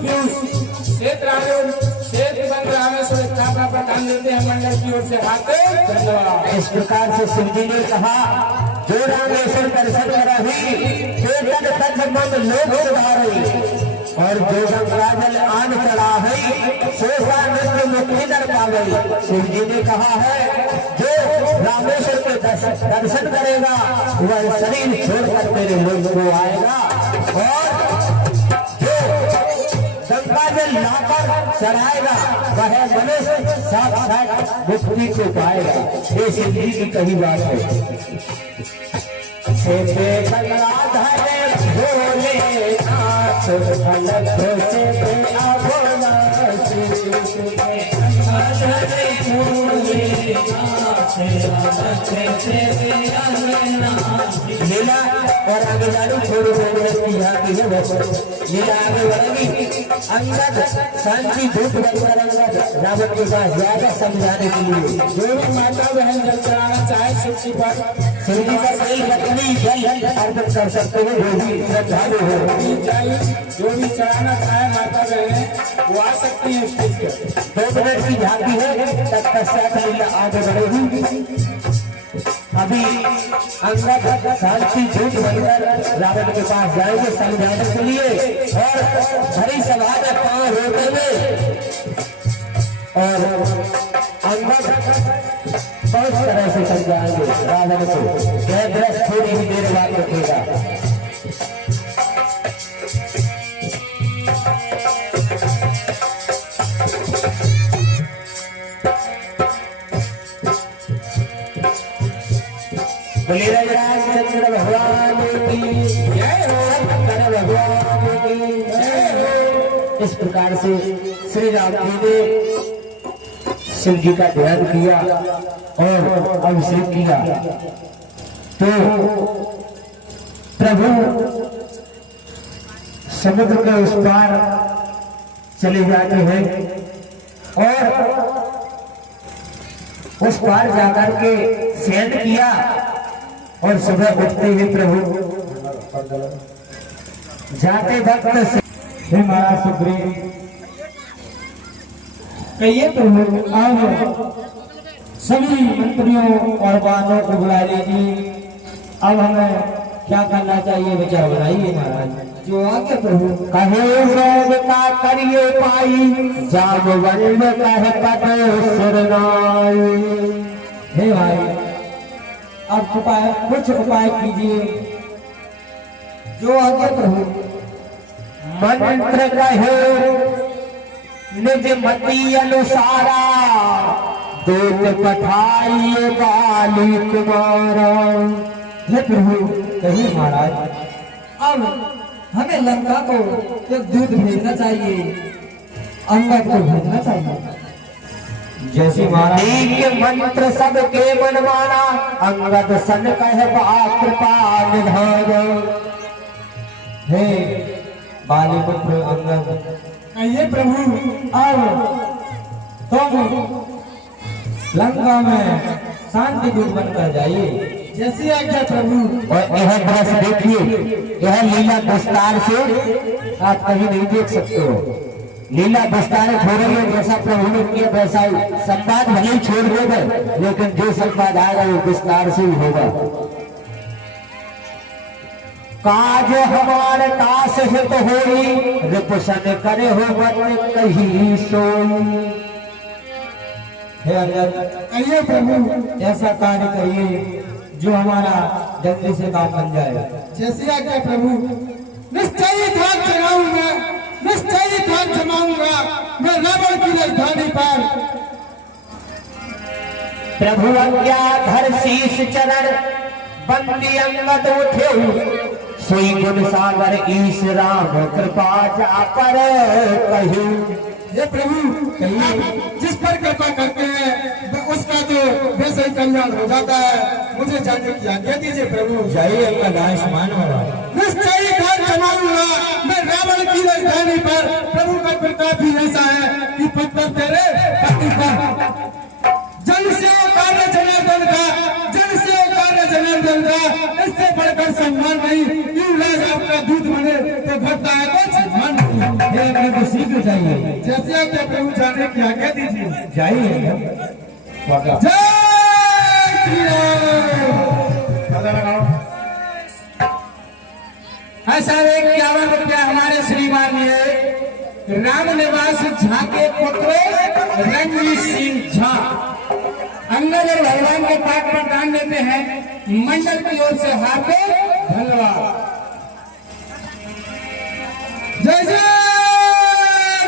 सेठगंज रामेश्वर स्थापना पर दान देते हैं। मंडल की ओर से हार्दिक धन्यवाद। इस प्रकार से शिव जी ने कहा जो रामेश्वर दर्शन करही लोग सुधारही और जो गंगाजल आन चढ़ाही सोसा मित्र मुक्ति दर पावई। शिव जी ने कहा है जो रामेश्वर के दर्शन करेगा वह शरीर छोड़कर तेरे लोग को आएगा और जो गंगाजल लाकर चढ़ाएगा वह मनुष्य साक्षात मुक्ति को पाएगा। ये शिव जी की कही बात है। से गंगाधर भोलेनाथ फलक से अभोनाथ लीला और आगे जानी थोड़ी थोड़ी यहाँ की है बस लीला आगे बढ़ेगी अंगद शांति धूप बनकर अंगद रावण के पास ज्यादा समझाने के लिए जो भी माता बहन जल चढ़ाना चाहे शिवजी पर सही लकड़ी जल अर्पित कर सकते हो जो भी श्रद्धालु हो चाहिए, जो भी चढ़ाना चाहे माता बहन वो आ सकती है स्टेज पर। 2 मिनट की झांकी है तत्पश्चात लीला आगे बढ़ेगी। अभी अंगद शांति दूत बनकर रावण के पास जाएंगे समझाने के लिए और भरी सभा में पांव रोकेंगे और अंगद बहुत तरह से समझाएंगे रावण को। यह दृश्य थोड़ी ही देर बाद रुकेगा। बोले रामचंद्र भगवान की जय हो, शंकर भगवान की जय हो। इस प्रकार से श्री राम जी ने शिव जी का ध्यान किया और अभिषेक किया तो प्रभु समुद्र के उस पार चले जाते हैं और उस पार जाकर के शयन किया और सुबह उठते ही प्रभु जाते वक्त हे महाराज सुग्रीव, कहिए प्रभु अब सभी मंत्रियों और बानों को बुला लीजिए। अब हमें क्या करना चाहिए विचार बनाइए महाराज। जो आगे प्रभु कहे रोग का करिए पाई जाब वंड कह पद सुरनाई। हे भाई, अब कुछ उपाय कीजिए। जो आगे प्रभु मंत्र कहे निज मति अनुसारा दूत पठाइए बाली कुमारा। हे प्रभु कहिए महाराज। अब हमें लंका को एक दूत भेजना चाहिए, अंगद को भेजना चाहिए। जैसे महाराज एक मंत्र सबके मनमाना अंगद सन कह कृपा निधान। हे बाली पुत्र अंगद, कहिए प्रभु। अब तुम लंका में शांति दूत बनकर जाइए। जैसी आज्ञा प्रभु। और यह दृश्य देखिए, यह लीला विस्तार से आप कहीं नहीं देख सकते हो। लीला विस्तार हो रही है, जैसा प्रभु ने किया वैसा ही संवाद भले ही छोड़ देगा, लेकिन जो संवाद आएगा वो विस्तार से ही होगा। काज हमार तास हित होई रिपुसन करे हो मत कहीं सोई। हे अंगद, कहिए प्रभु। ऐसा कार्य करिए जो हमारा जल्दी से काम बन जाए। जैसी आज्ञा प्रभु। निश्चय ध्वज जमाऊंगा, निश्चय ध्वज जमाऊंगा मैं रावण की राजधानी पर। प्रभु आज्ञा धर शीश चरण बंदी अंगद उठे सोई गुण सागर ईश राम कृपा जा पर कही। ये प्रभु कहिए। जिस पर कृपा करते हैं उसका तो वैसे ही कल्याण हो जाता है। मुझे जाने की आज्ञा दीजिए प्रभु। जाइए अंगद, आयुष्मान होगा। निश्चय ध्वज जमाऊंगा मैं रावण की राजधानी पर। प्रभु का प्रताप ही ऐसा है कि पत्थर तेरे पति पर। जन से कार्य जनार्दन का, जन से कार्य जनार्दन का, इससे बढ़कर सम्मान नहीं। यूं राज आपका दूध बने तो घटता है कुछ सम्मान नहीं। हे अंगद, शीघ्र जाइए। जैसे आज्ञा प्रभु जाने की आज्ञा दीजिए। जाइए अंगद। जय श्री राम। ऐसा 51 रुपया हमारे श्रीमान ने राम निवास झा के पुत्र रणवीर सिंह झा अंगद और भगवान के पाठ पर दान देते हैं। मंडल की ओर से हार्दिक धन्यवाद। जय जय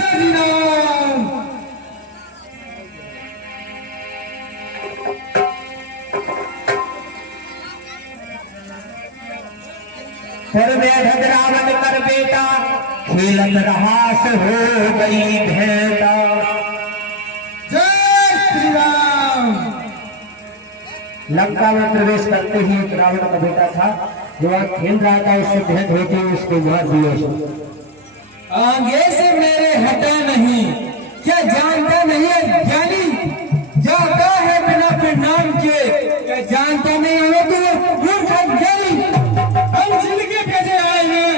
श्री राम। खेलत रहास हो गई भेंटा। जय श्री राम। लंका में प्रवेश करते ही एक रावण का बेटा था जो वहां खेल रहा था, उससे भेंट हुई थी, उसको मार दिया। आगे से मेरे हटा नहीं, क्या जानता नहीं है ज्ञानी जाता है बिना प्रणाम के, क्या जानता नहीं है तो मूर्ख ज्ञानी। हम जिनके पीछे आए हैं,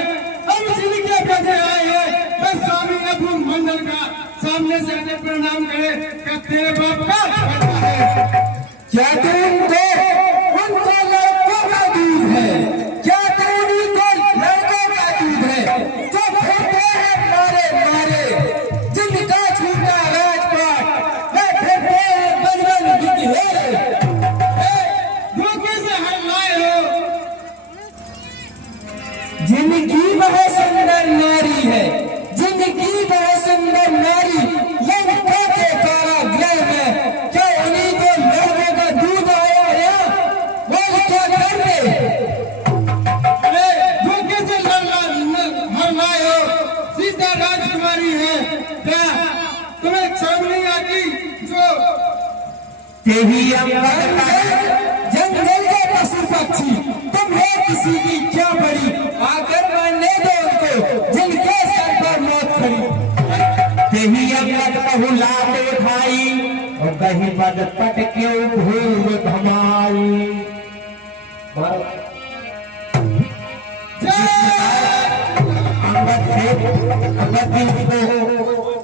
हम जिनके पीछे आए हैं, बस स्वामी रघु मंडल का सामने से आने प्रणाम करे। क्या तेरे बाप का बेटा है? क्या तू उनको लड़कों का दूध है? क्या तू उनको लड़कों का दूध है जो फिरते हैं मारे मारे, जिनका छूटा राजपाट मैं फिरते हैं बजरंग बिखेरे। धोखे से हम लाए हो। जिनकी बहुत सुंदर नारी है, जिनकी बहुत सुंदर नारी लंका के कारागृह में, क्या उन्हीं को लोगों का दूध आया है? और क्या करते? अरे धोखे से हम लाए हो। सीता राजकुमारी है, क्या तुम्हें शर्म नहीं आती? जो तेही अंबर जंगल के पशु पक्षी तुम्हें किसी की क्या पड़ी? आकर मारने दो उनको जिनके सर पर मौत खड़ी। तेही अंबर कहू लाते भाई और कहीं पद पट क्यों भूल धमाई।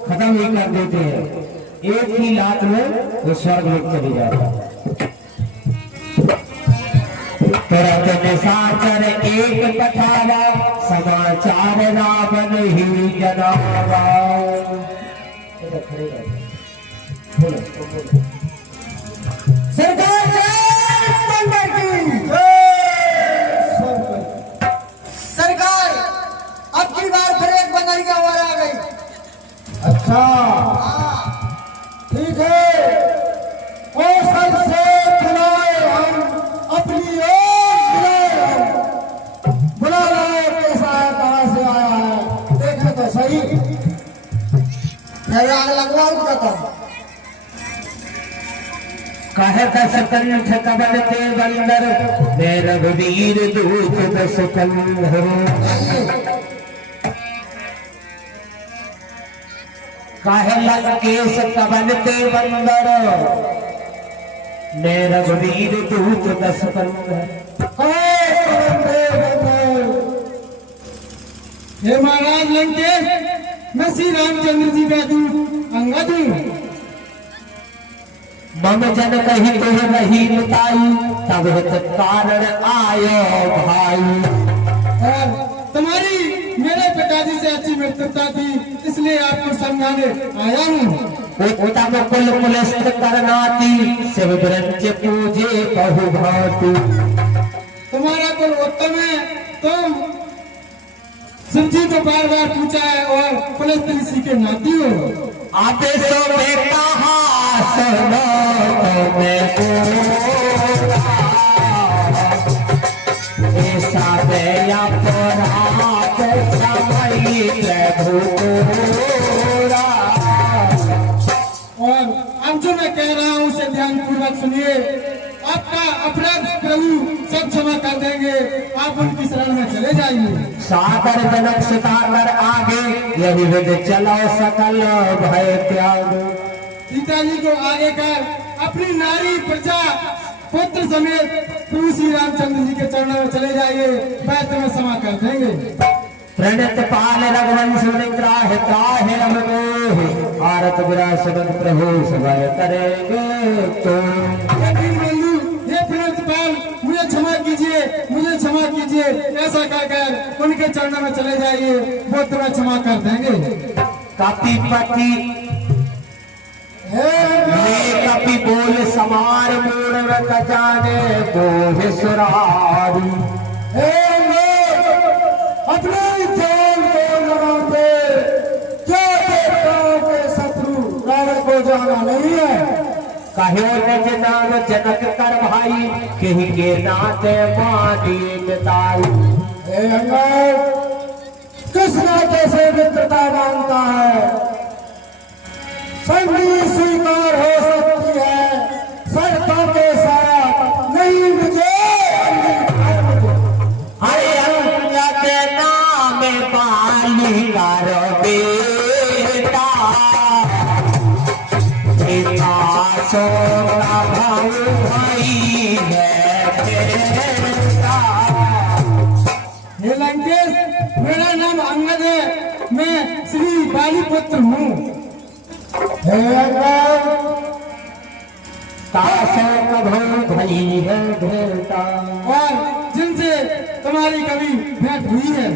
खत्म ही कर देते हैं, एक ही लात में वो स्वर्ग में चली जाता। तुरंत निशाचर एक पठावा, समाचार रावण ही जनावा। सरकार सरकार अब की बार फिर एक बनरिया वार आ गई। अच्छा ठीक है, कौशल से बुलाए हम, अपनी ओर बुलाए हम। बुला रहे कैसा है, कहाँ से आया है, देखे तो सही। मेरा आग लगवा उसका तो कहे दस कंठ कबल ते बंदर, मैं रघुवीर दूत दस कंधर। कहे लंकेश कबल ते बंदर, मैं रघुवीर दूत दस कंधर। हे महाराज लंकेश, मैं श्री रामचंद्र जी का दूत अंगद हूँ। मम जन कही तुह नहीं मिताई, तब हित कारण आयो भाई। और तुम्हारी मेरे पिताजी से अच्छी मित्रता थी, इसलिए आपको समझाने आया हूँ। उत्तम कुल कुलस्त करनाती, शिव ब्रंच पूजे कहु भांति। तुम्हारा कुल उत्तम है, तुम शिव जी को बार बार पूछा है और पुलिस ऋषि के नाती हो। आदेशों में कहा सुनो मैं ऐसा दया परात समय भूरा। और अब जो मैं कह रहा हूँ उसे ध्यान पूर्वक सुनिए। आपका अपराध प्रभु सब क्षमा कर देंगे, आप उनकी शरण में चले जाइए। सागर जनक सिताकर आगे, यही विध चलो सकल भय त्याग। सीता जी को आगे कर अपनी नारी प्रजा पुत्र समेत प्रभु श्री रामचंद्र जी के चरणों में चले जाइए, मैं तुम्हें क्षमा कर देंगे। प्रणत पाल रघुवंश निग्राह त्राहि रमणोहि, आरत विरासत प्रभु सभय करेंगे तो। बंधु हे प्रणत पाल, मुझे क्षमा कीजिए, मुझे क्षमा कीजिए, ऐसा कहकर उनके चरणों में चले जाइए, वो तुम्हें क्षमा कर देंगे। कपिपति कपि बोल समार मूर्ख जाने बोहे सुरारी। अपने जान को लगाते, क्या देवताओं के शत्रु रावण को जाना नहीं है। कहो निज नाम जनक कर भाई, कही के नाते माटी मिताई। हे अंगद, किस नाते से मित्रता मांगता है। संधि स्वीकार हो सकती है, शर्तों के साथ नहीं मुझे। अरे अंगद नाम बालिका बेटा, पिता सोना भाऊ भाई है बेटा। हे लंकेश, मेरा नाम अंगद है, मैं श्री बाली पुत्र हूँ। हे अंगद, भई है बेटा, और जिनसे तुम्हारी कभी भेंट हुई है।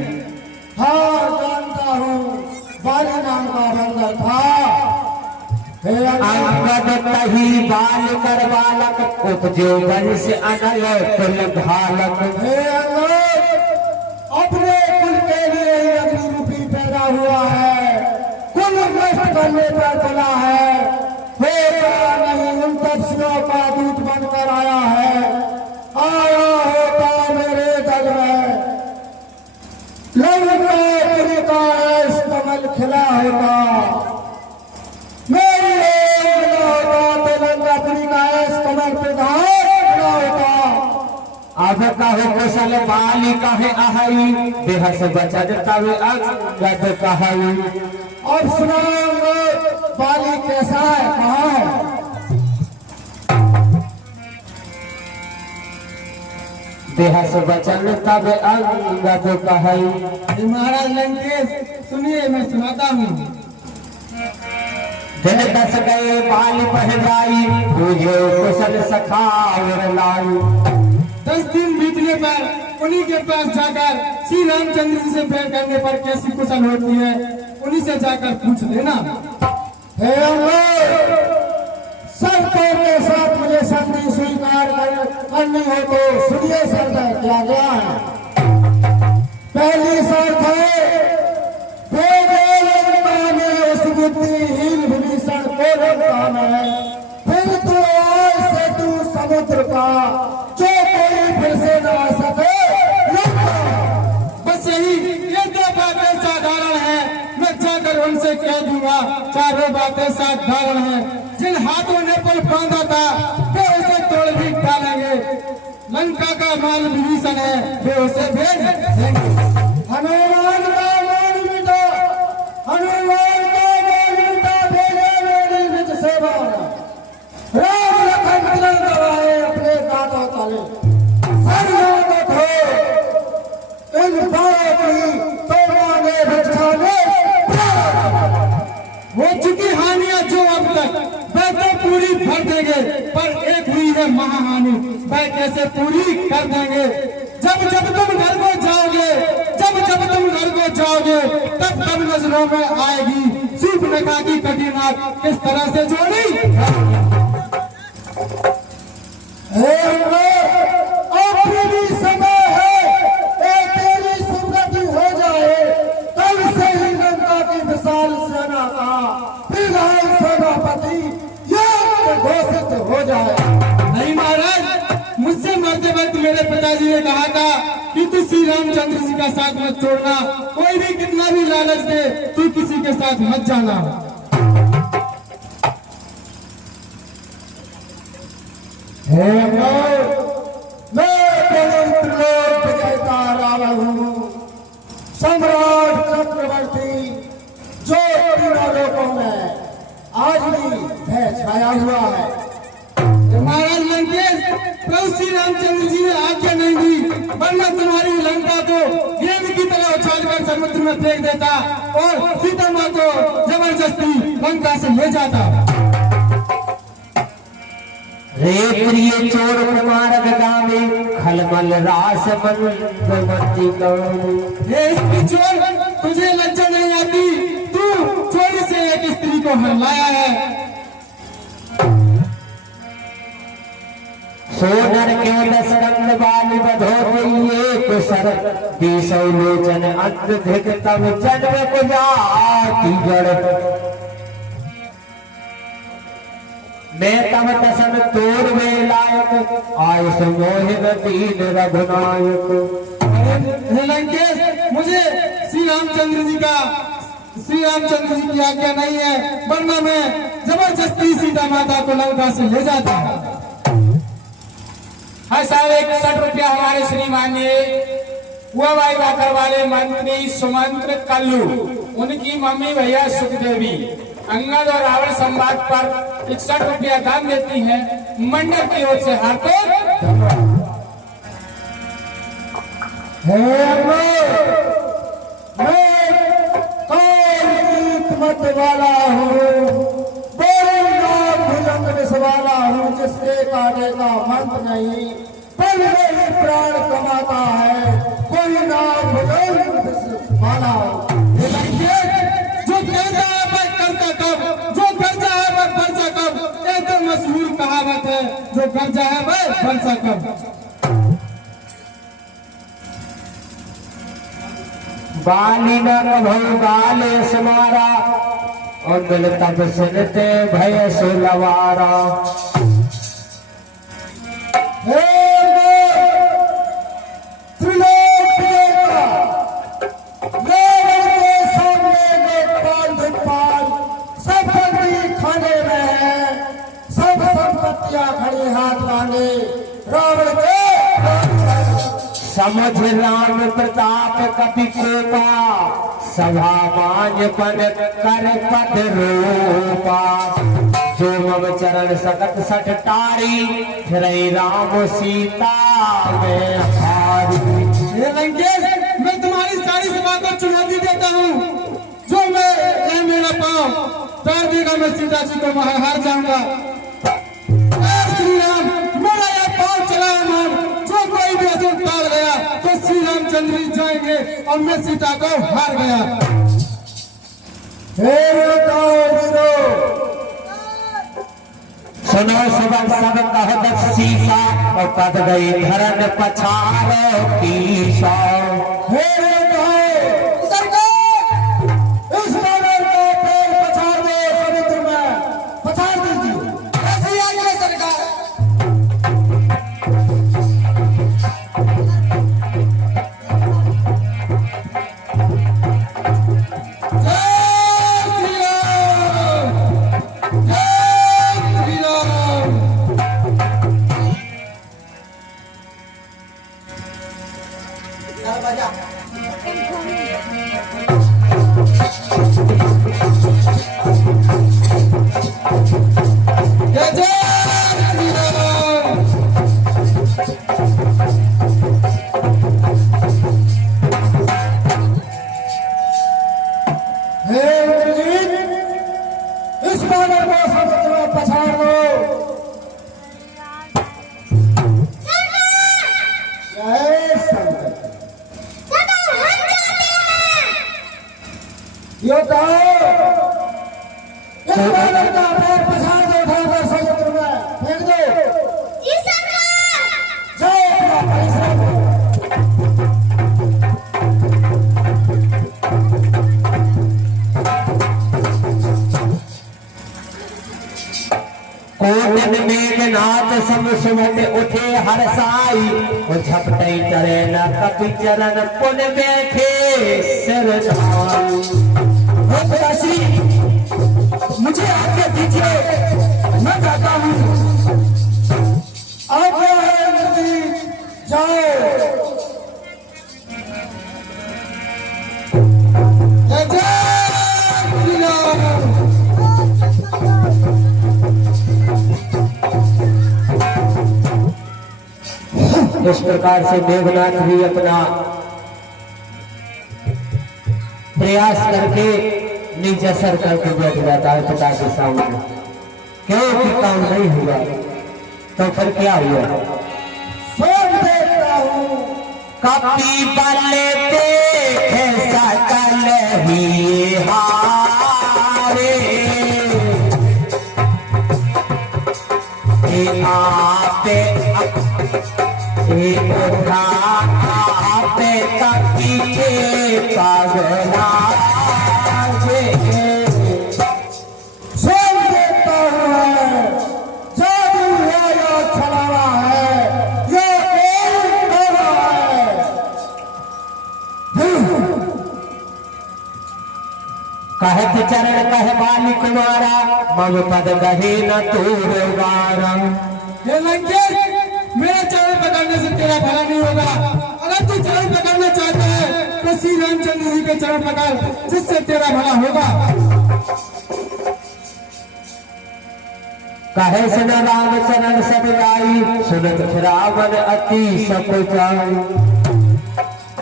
हाँ जानता हूँ, बाली नाम का बंदर था। हे अंगद, अंगद तही बाल कर बालक, उपजे वंश अनय कुल घालक। हे अंगद, अपने कुल के लिए ही अग्नि रूपी पैदा हुआ है, कुल नष्ट करने पर चला है। होता नहीं उन तपस्वियों का दूत बनकर आया है, आया होता मेरे दल में लंकापुरी का ऐस कमल खिला होता। मेरी ओर होता तो लंकापुरी का ऐस कमल प्रधान खिला होता। अब कहे कुशल बाली कहे अहई, बेहस बचत तब अंगद कहई। और सुनाओ बाली कैसा है, कहाँ है? बेहस बचन तब अंगद कहई। हे महाराज लंकेश, सुनिए मैं सुनाता हूँ। दिन दस गए बाल पहनाई, पूजे कुशल सखावर लाई। 10 दिन बीतने पर उन्हीं के पास जाकर श्री रामचंद्र जी से भेंट करने पर कैसी कुशल होती है, उन्हीं से जाकर पूछ लेना। हे अंगद, शर्तों के साथ मुझे संधि स्वीकार करनी हो तो सुनिए शर्त क्या क्या है। पहली शर्त है, उस बुद्धिहीन विभीषण को रोकना है, फिर तो आज से तू समुद्र का जो कोई फिर से न आ सके बस यही, ये 2 बातें साधारण है, मैं जाकर उनसे कह दूंगा। चारों बातें साधारण है, जिन हाथों ने पुल बांधा था वे उसे तोड़ भी डालेंगे। लंका का माल विभीषण है, वे उसे भेज देंगे। हनुमान का मान मिटा, हनुमान का मान मिटा, भेजे मेरी निज सेवा। राम लखन तुरंत आए अपने दांतों तले, सर्वोपत हो इन बारों की तो माने रक्षाने। हो चुकी हानियां जो अब तक वह तो पूरी भर देंगे, पर एक हुई है महाहानि, वह कैसे पूरी कर देंगे। जब जब तुम घर को जाओगे, जब जब तुम घर को जाओगे, तब तब नजरों में आएगी शूर्पणखा की कटी नाक किस तरह से जोड़ी। हे अंगद, अब भी समय है, तेरी सुगति हो जाए, कल से ही लंका की विशाल सेना का विधान सेनापति ये घोषित हो जाए। नहीं महाराज, मुझसे मरते वक्त मेरे पिताजी ने कहा था कि तू श्री रामचंद्र जी का साथ मत छोड़ना, कोई भी कितना भी लालच दे तू किसी के साथ मत जाना। हे अंगद, मैं पवित्र लोक विजेता रावण हूँ, सम्राट चक्रवर्ती, जो तीनों लोकों में आज भी भय छाया हुआ है। महाराज लंकेश, प्रभु श्री रामचंद्र जी ने आज्ञा नहीं दी, वरना तुम्हारी लंका को गेंद की तरह उछालकर समुद्र में फेंक देता और सीता माँ को जबरदस्ती लंका से ले जाता। रे प्रिय चोर कुमार गावे, खलमल रास बंदी गौरी। हे चोर, तुझे लज्जा नहीं आती, तू चोरी से एक स्त्री को हरलाया है। सोनर के दसकंद बाली बधोती, एक सर 20 लोचन अत्यधिक तब जन्म को जाती जड़। मैं तब तसन तोर में लायक, आयुष मोहिन दीन रघुनायक। हे लंकेश, मुझे श्री श्री रामचंद्र जी की आज्ञा नहीं है, वरना मैं जबरदस्ती सीता माता को लंका से ले जाता। हाँ साहब, 61 रुपया हमारे श्रीमान ने कुआबाई वाकर वाले मंत्री सुमंत्र कल्लू, उनकी मम्मी भैया सुखदेवी अंगद और रावण संवाद पर 61 रुपया दान देती हैं। मंडल की ओर से हार्दिक धन्यवाद। मत वाला हूँ, भुजंग विषवाला हूँ, जिसके काटे का मंत्र नहीं, पर मेरे प्राण कमाता है, कोई ना भुजंग विषवाला। जो कहता है मैं करता कब, जो गर्जा है मैं बरसा कब, ये तो मशहूर कहावत है, जो गर्जा है मैं बरसा कब। बाली न कभू गाले समारा, और मिलता सुनते भय सुलवारा। खाने में है, सब संपत्तियां खड़ी हाथ लाने, रावण के समझ राम प्रताप कपि कृपा, सभा मान पद कर पद रूपा। जो मम चरण सकत सठ टारी, फिर राम सीता में हारी। ये लंकेश, मैं तुम्हारी सारी सभा को चुनौती देता हूँ, जो मैं मेरा पाँव पैर देगा मैं सीता जी को हार जाऊंगा। श्री राम, मेरा यह पाँव चला मान, जो कोई भी असुर टाल गया तो श्री रामचंद्र जी जाएंगे और मैं सीता को हार गया। सुनो सुबह सब कहत सीसा, और पद गई धरन पछारो कीसा। मेघनाथ सब सुमन उठे हर साई, और झपटई चरे न कपि चरण पुन बैठे सिर ढाई। मुझे आज्ञा दीजिए, मैं जाता हूँ। जाओ। इस प्रकार से मेघनाथ भी अपना प्रयास करके नीचे सर करके बैठ जाता है पिता के सामने। क्यों कि काम नहीं हुआ तो फिर क्या हुआ? कपि बल देखे सकल ही हारे, आपे आपे कपि के पगला कहत चरण कह बाली कुमारा मम पद कहे न तोरे बारा। हे लंकेश, मेरे चरण पकड़ने से तेरा भला नहीं होगा। अगर तू चरण पकड़ना चाहता है तो श्री रामचंद्र जी के चरण पकड़, जिससे तेरा भला होगा। कहे सुन राम चरण सब गाई सुनत रावण अति सकुचाई।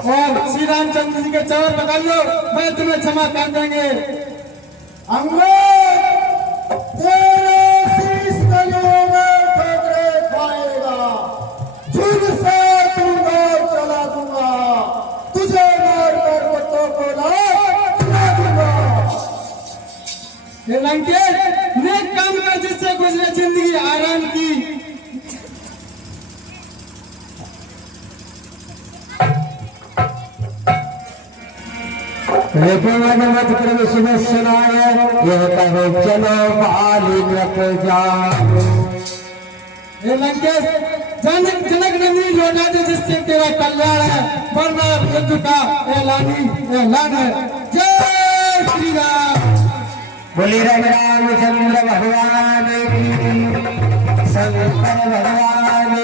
और श्री रामचंद्र जी के चरण पकड़ लो, मैं तुम्हें क्षमा कर देंगे। चला दूंगा तुझे मारकर पत्तों को चला दूंगा। हे लंकेश, नेक काम कर जिससे गुजरे जिंदगी आराम की। लेकिन मत प्रभु सुबह सुनाए यह कहो चलो बाली नत जाओ। हे लंकेश, जनक नंदिनी लौटा दे जिससे तेरा कल्याण है, वरना युद्ध का ऐलान है। जय श्री राम। बोली रामचंद्र भगवान की, शंकर भगवान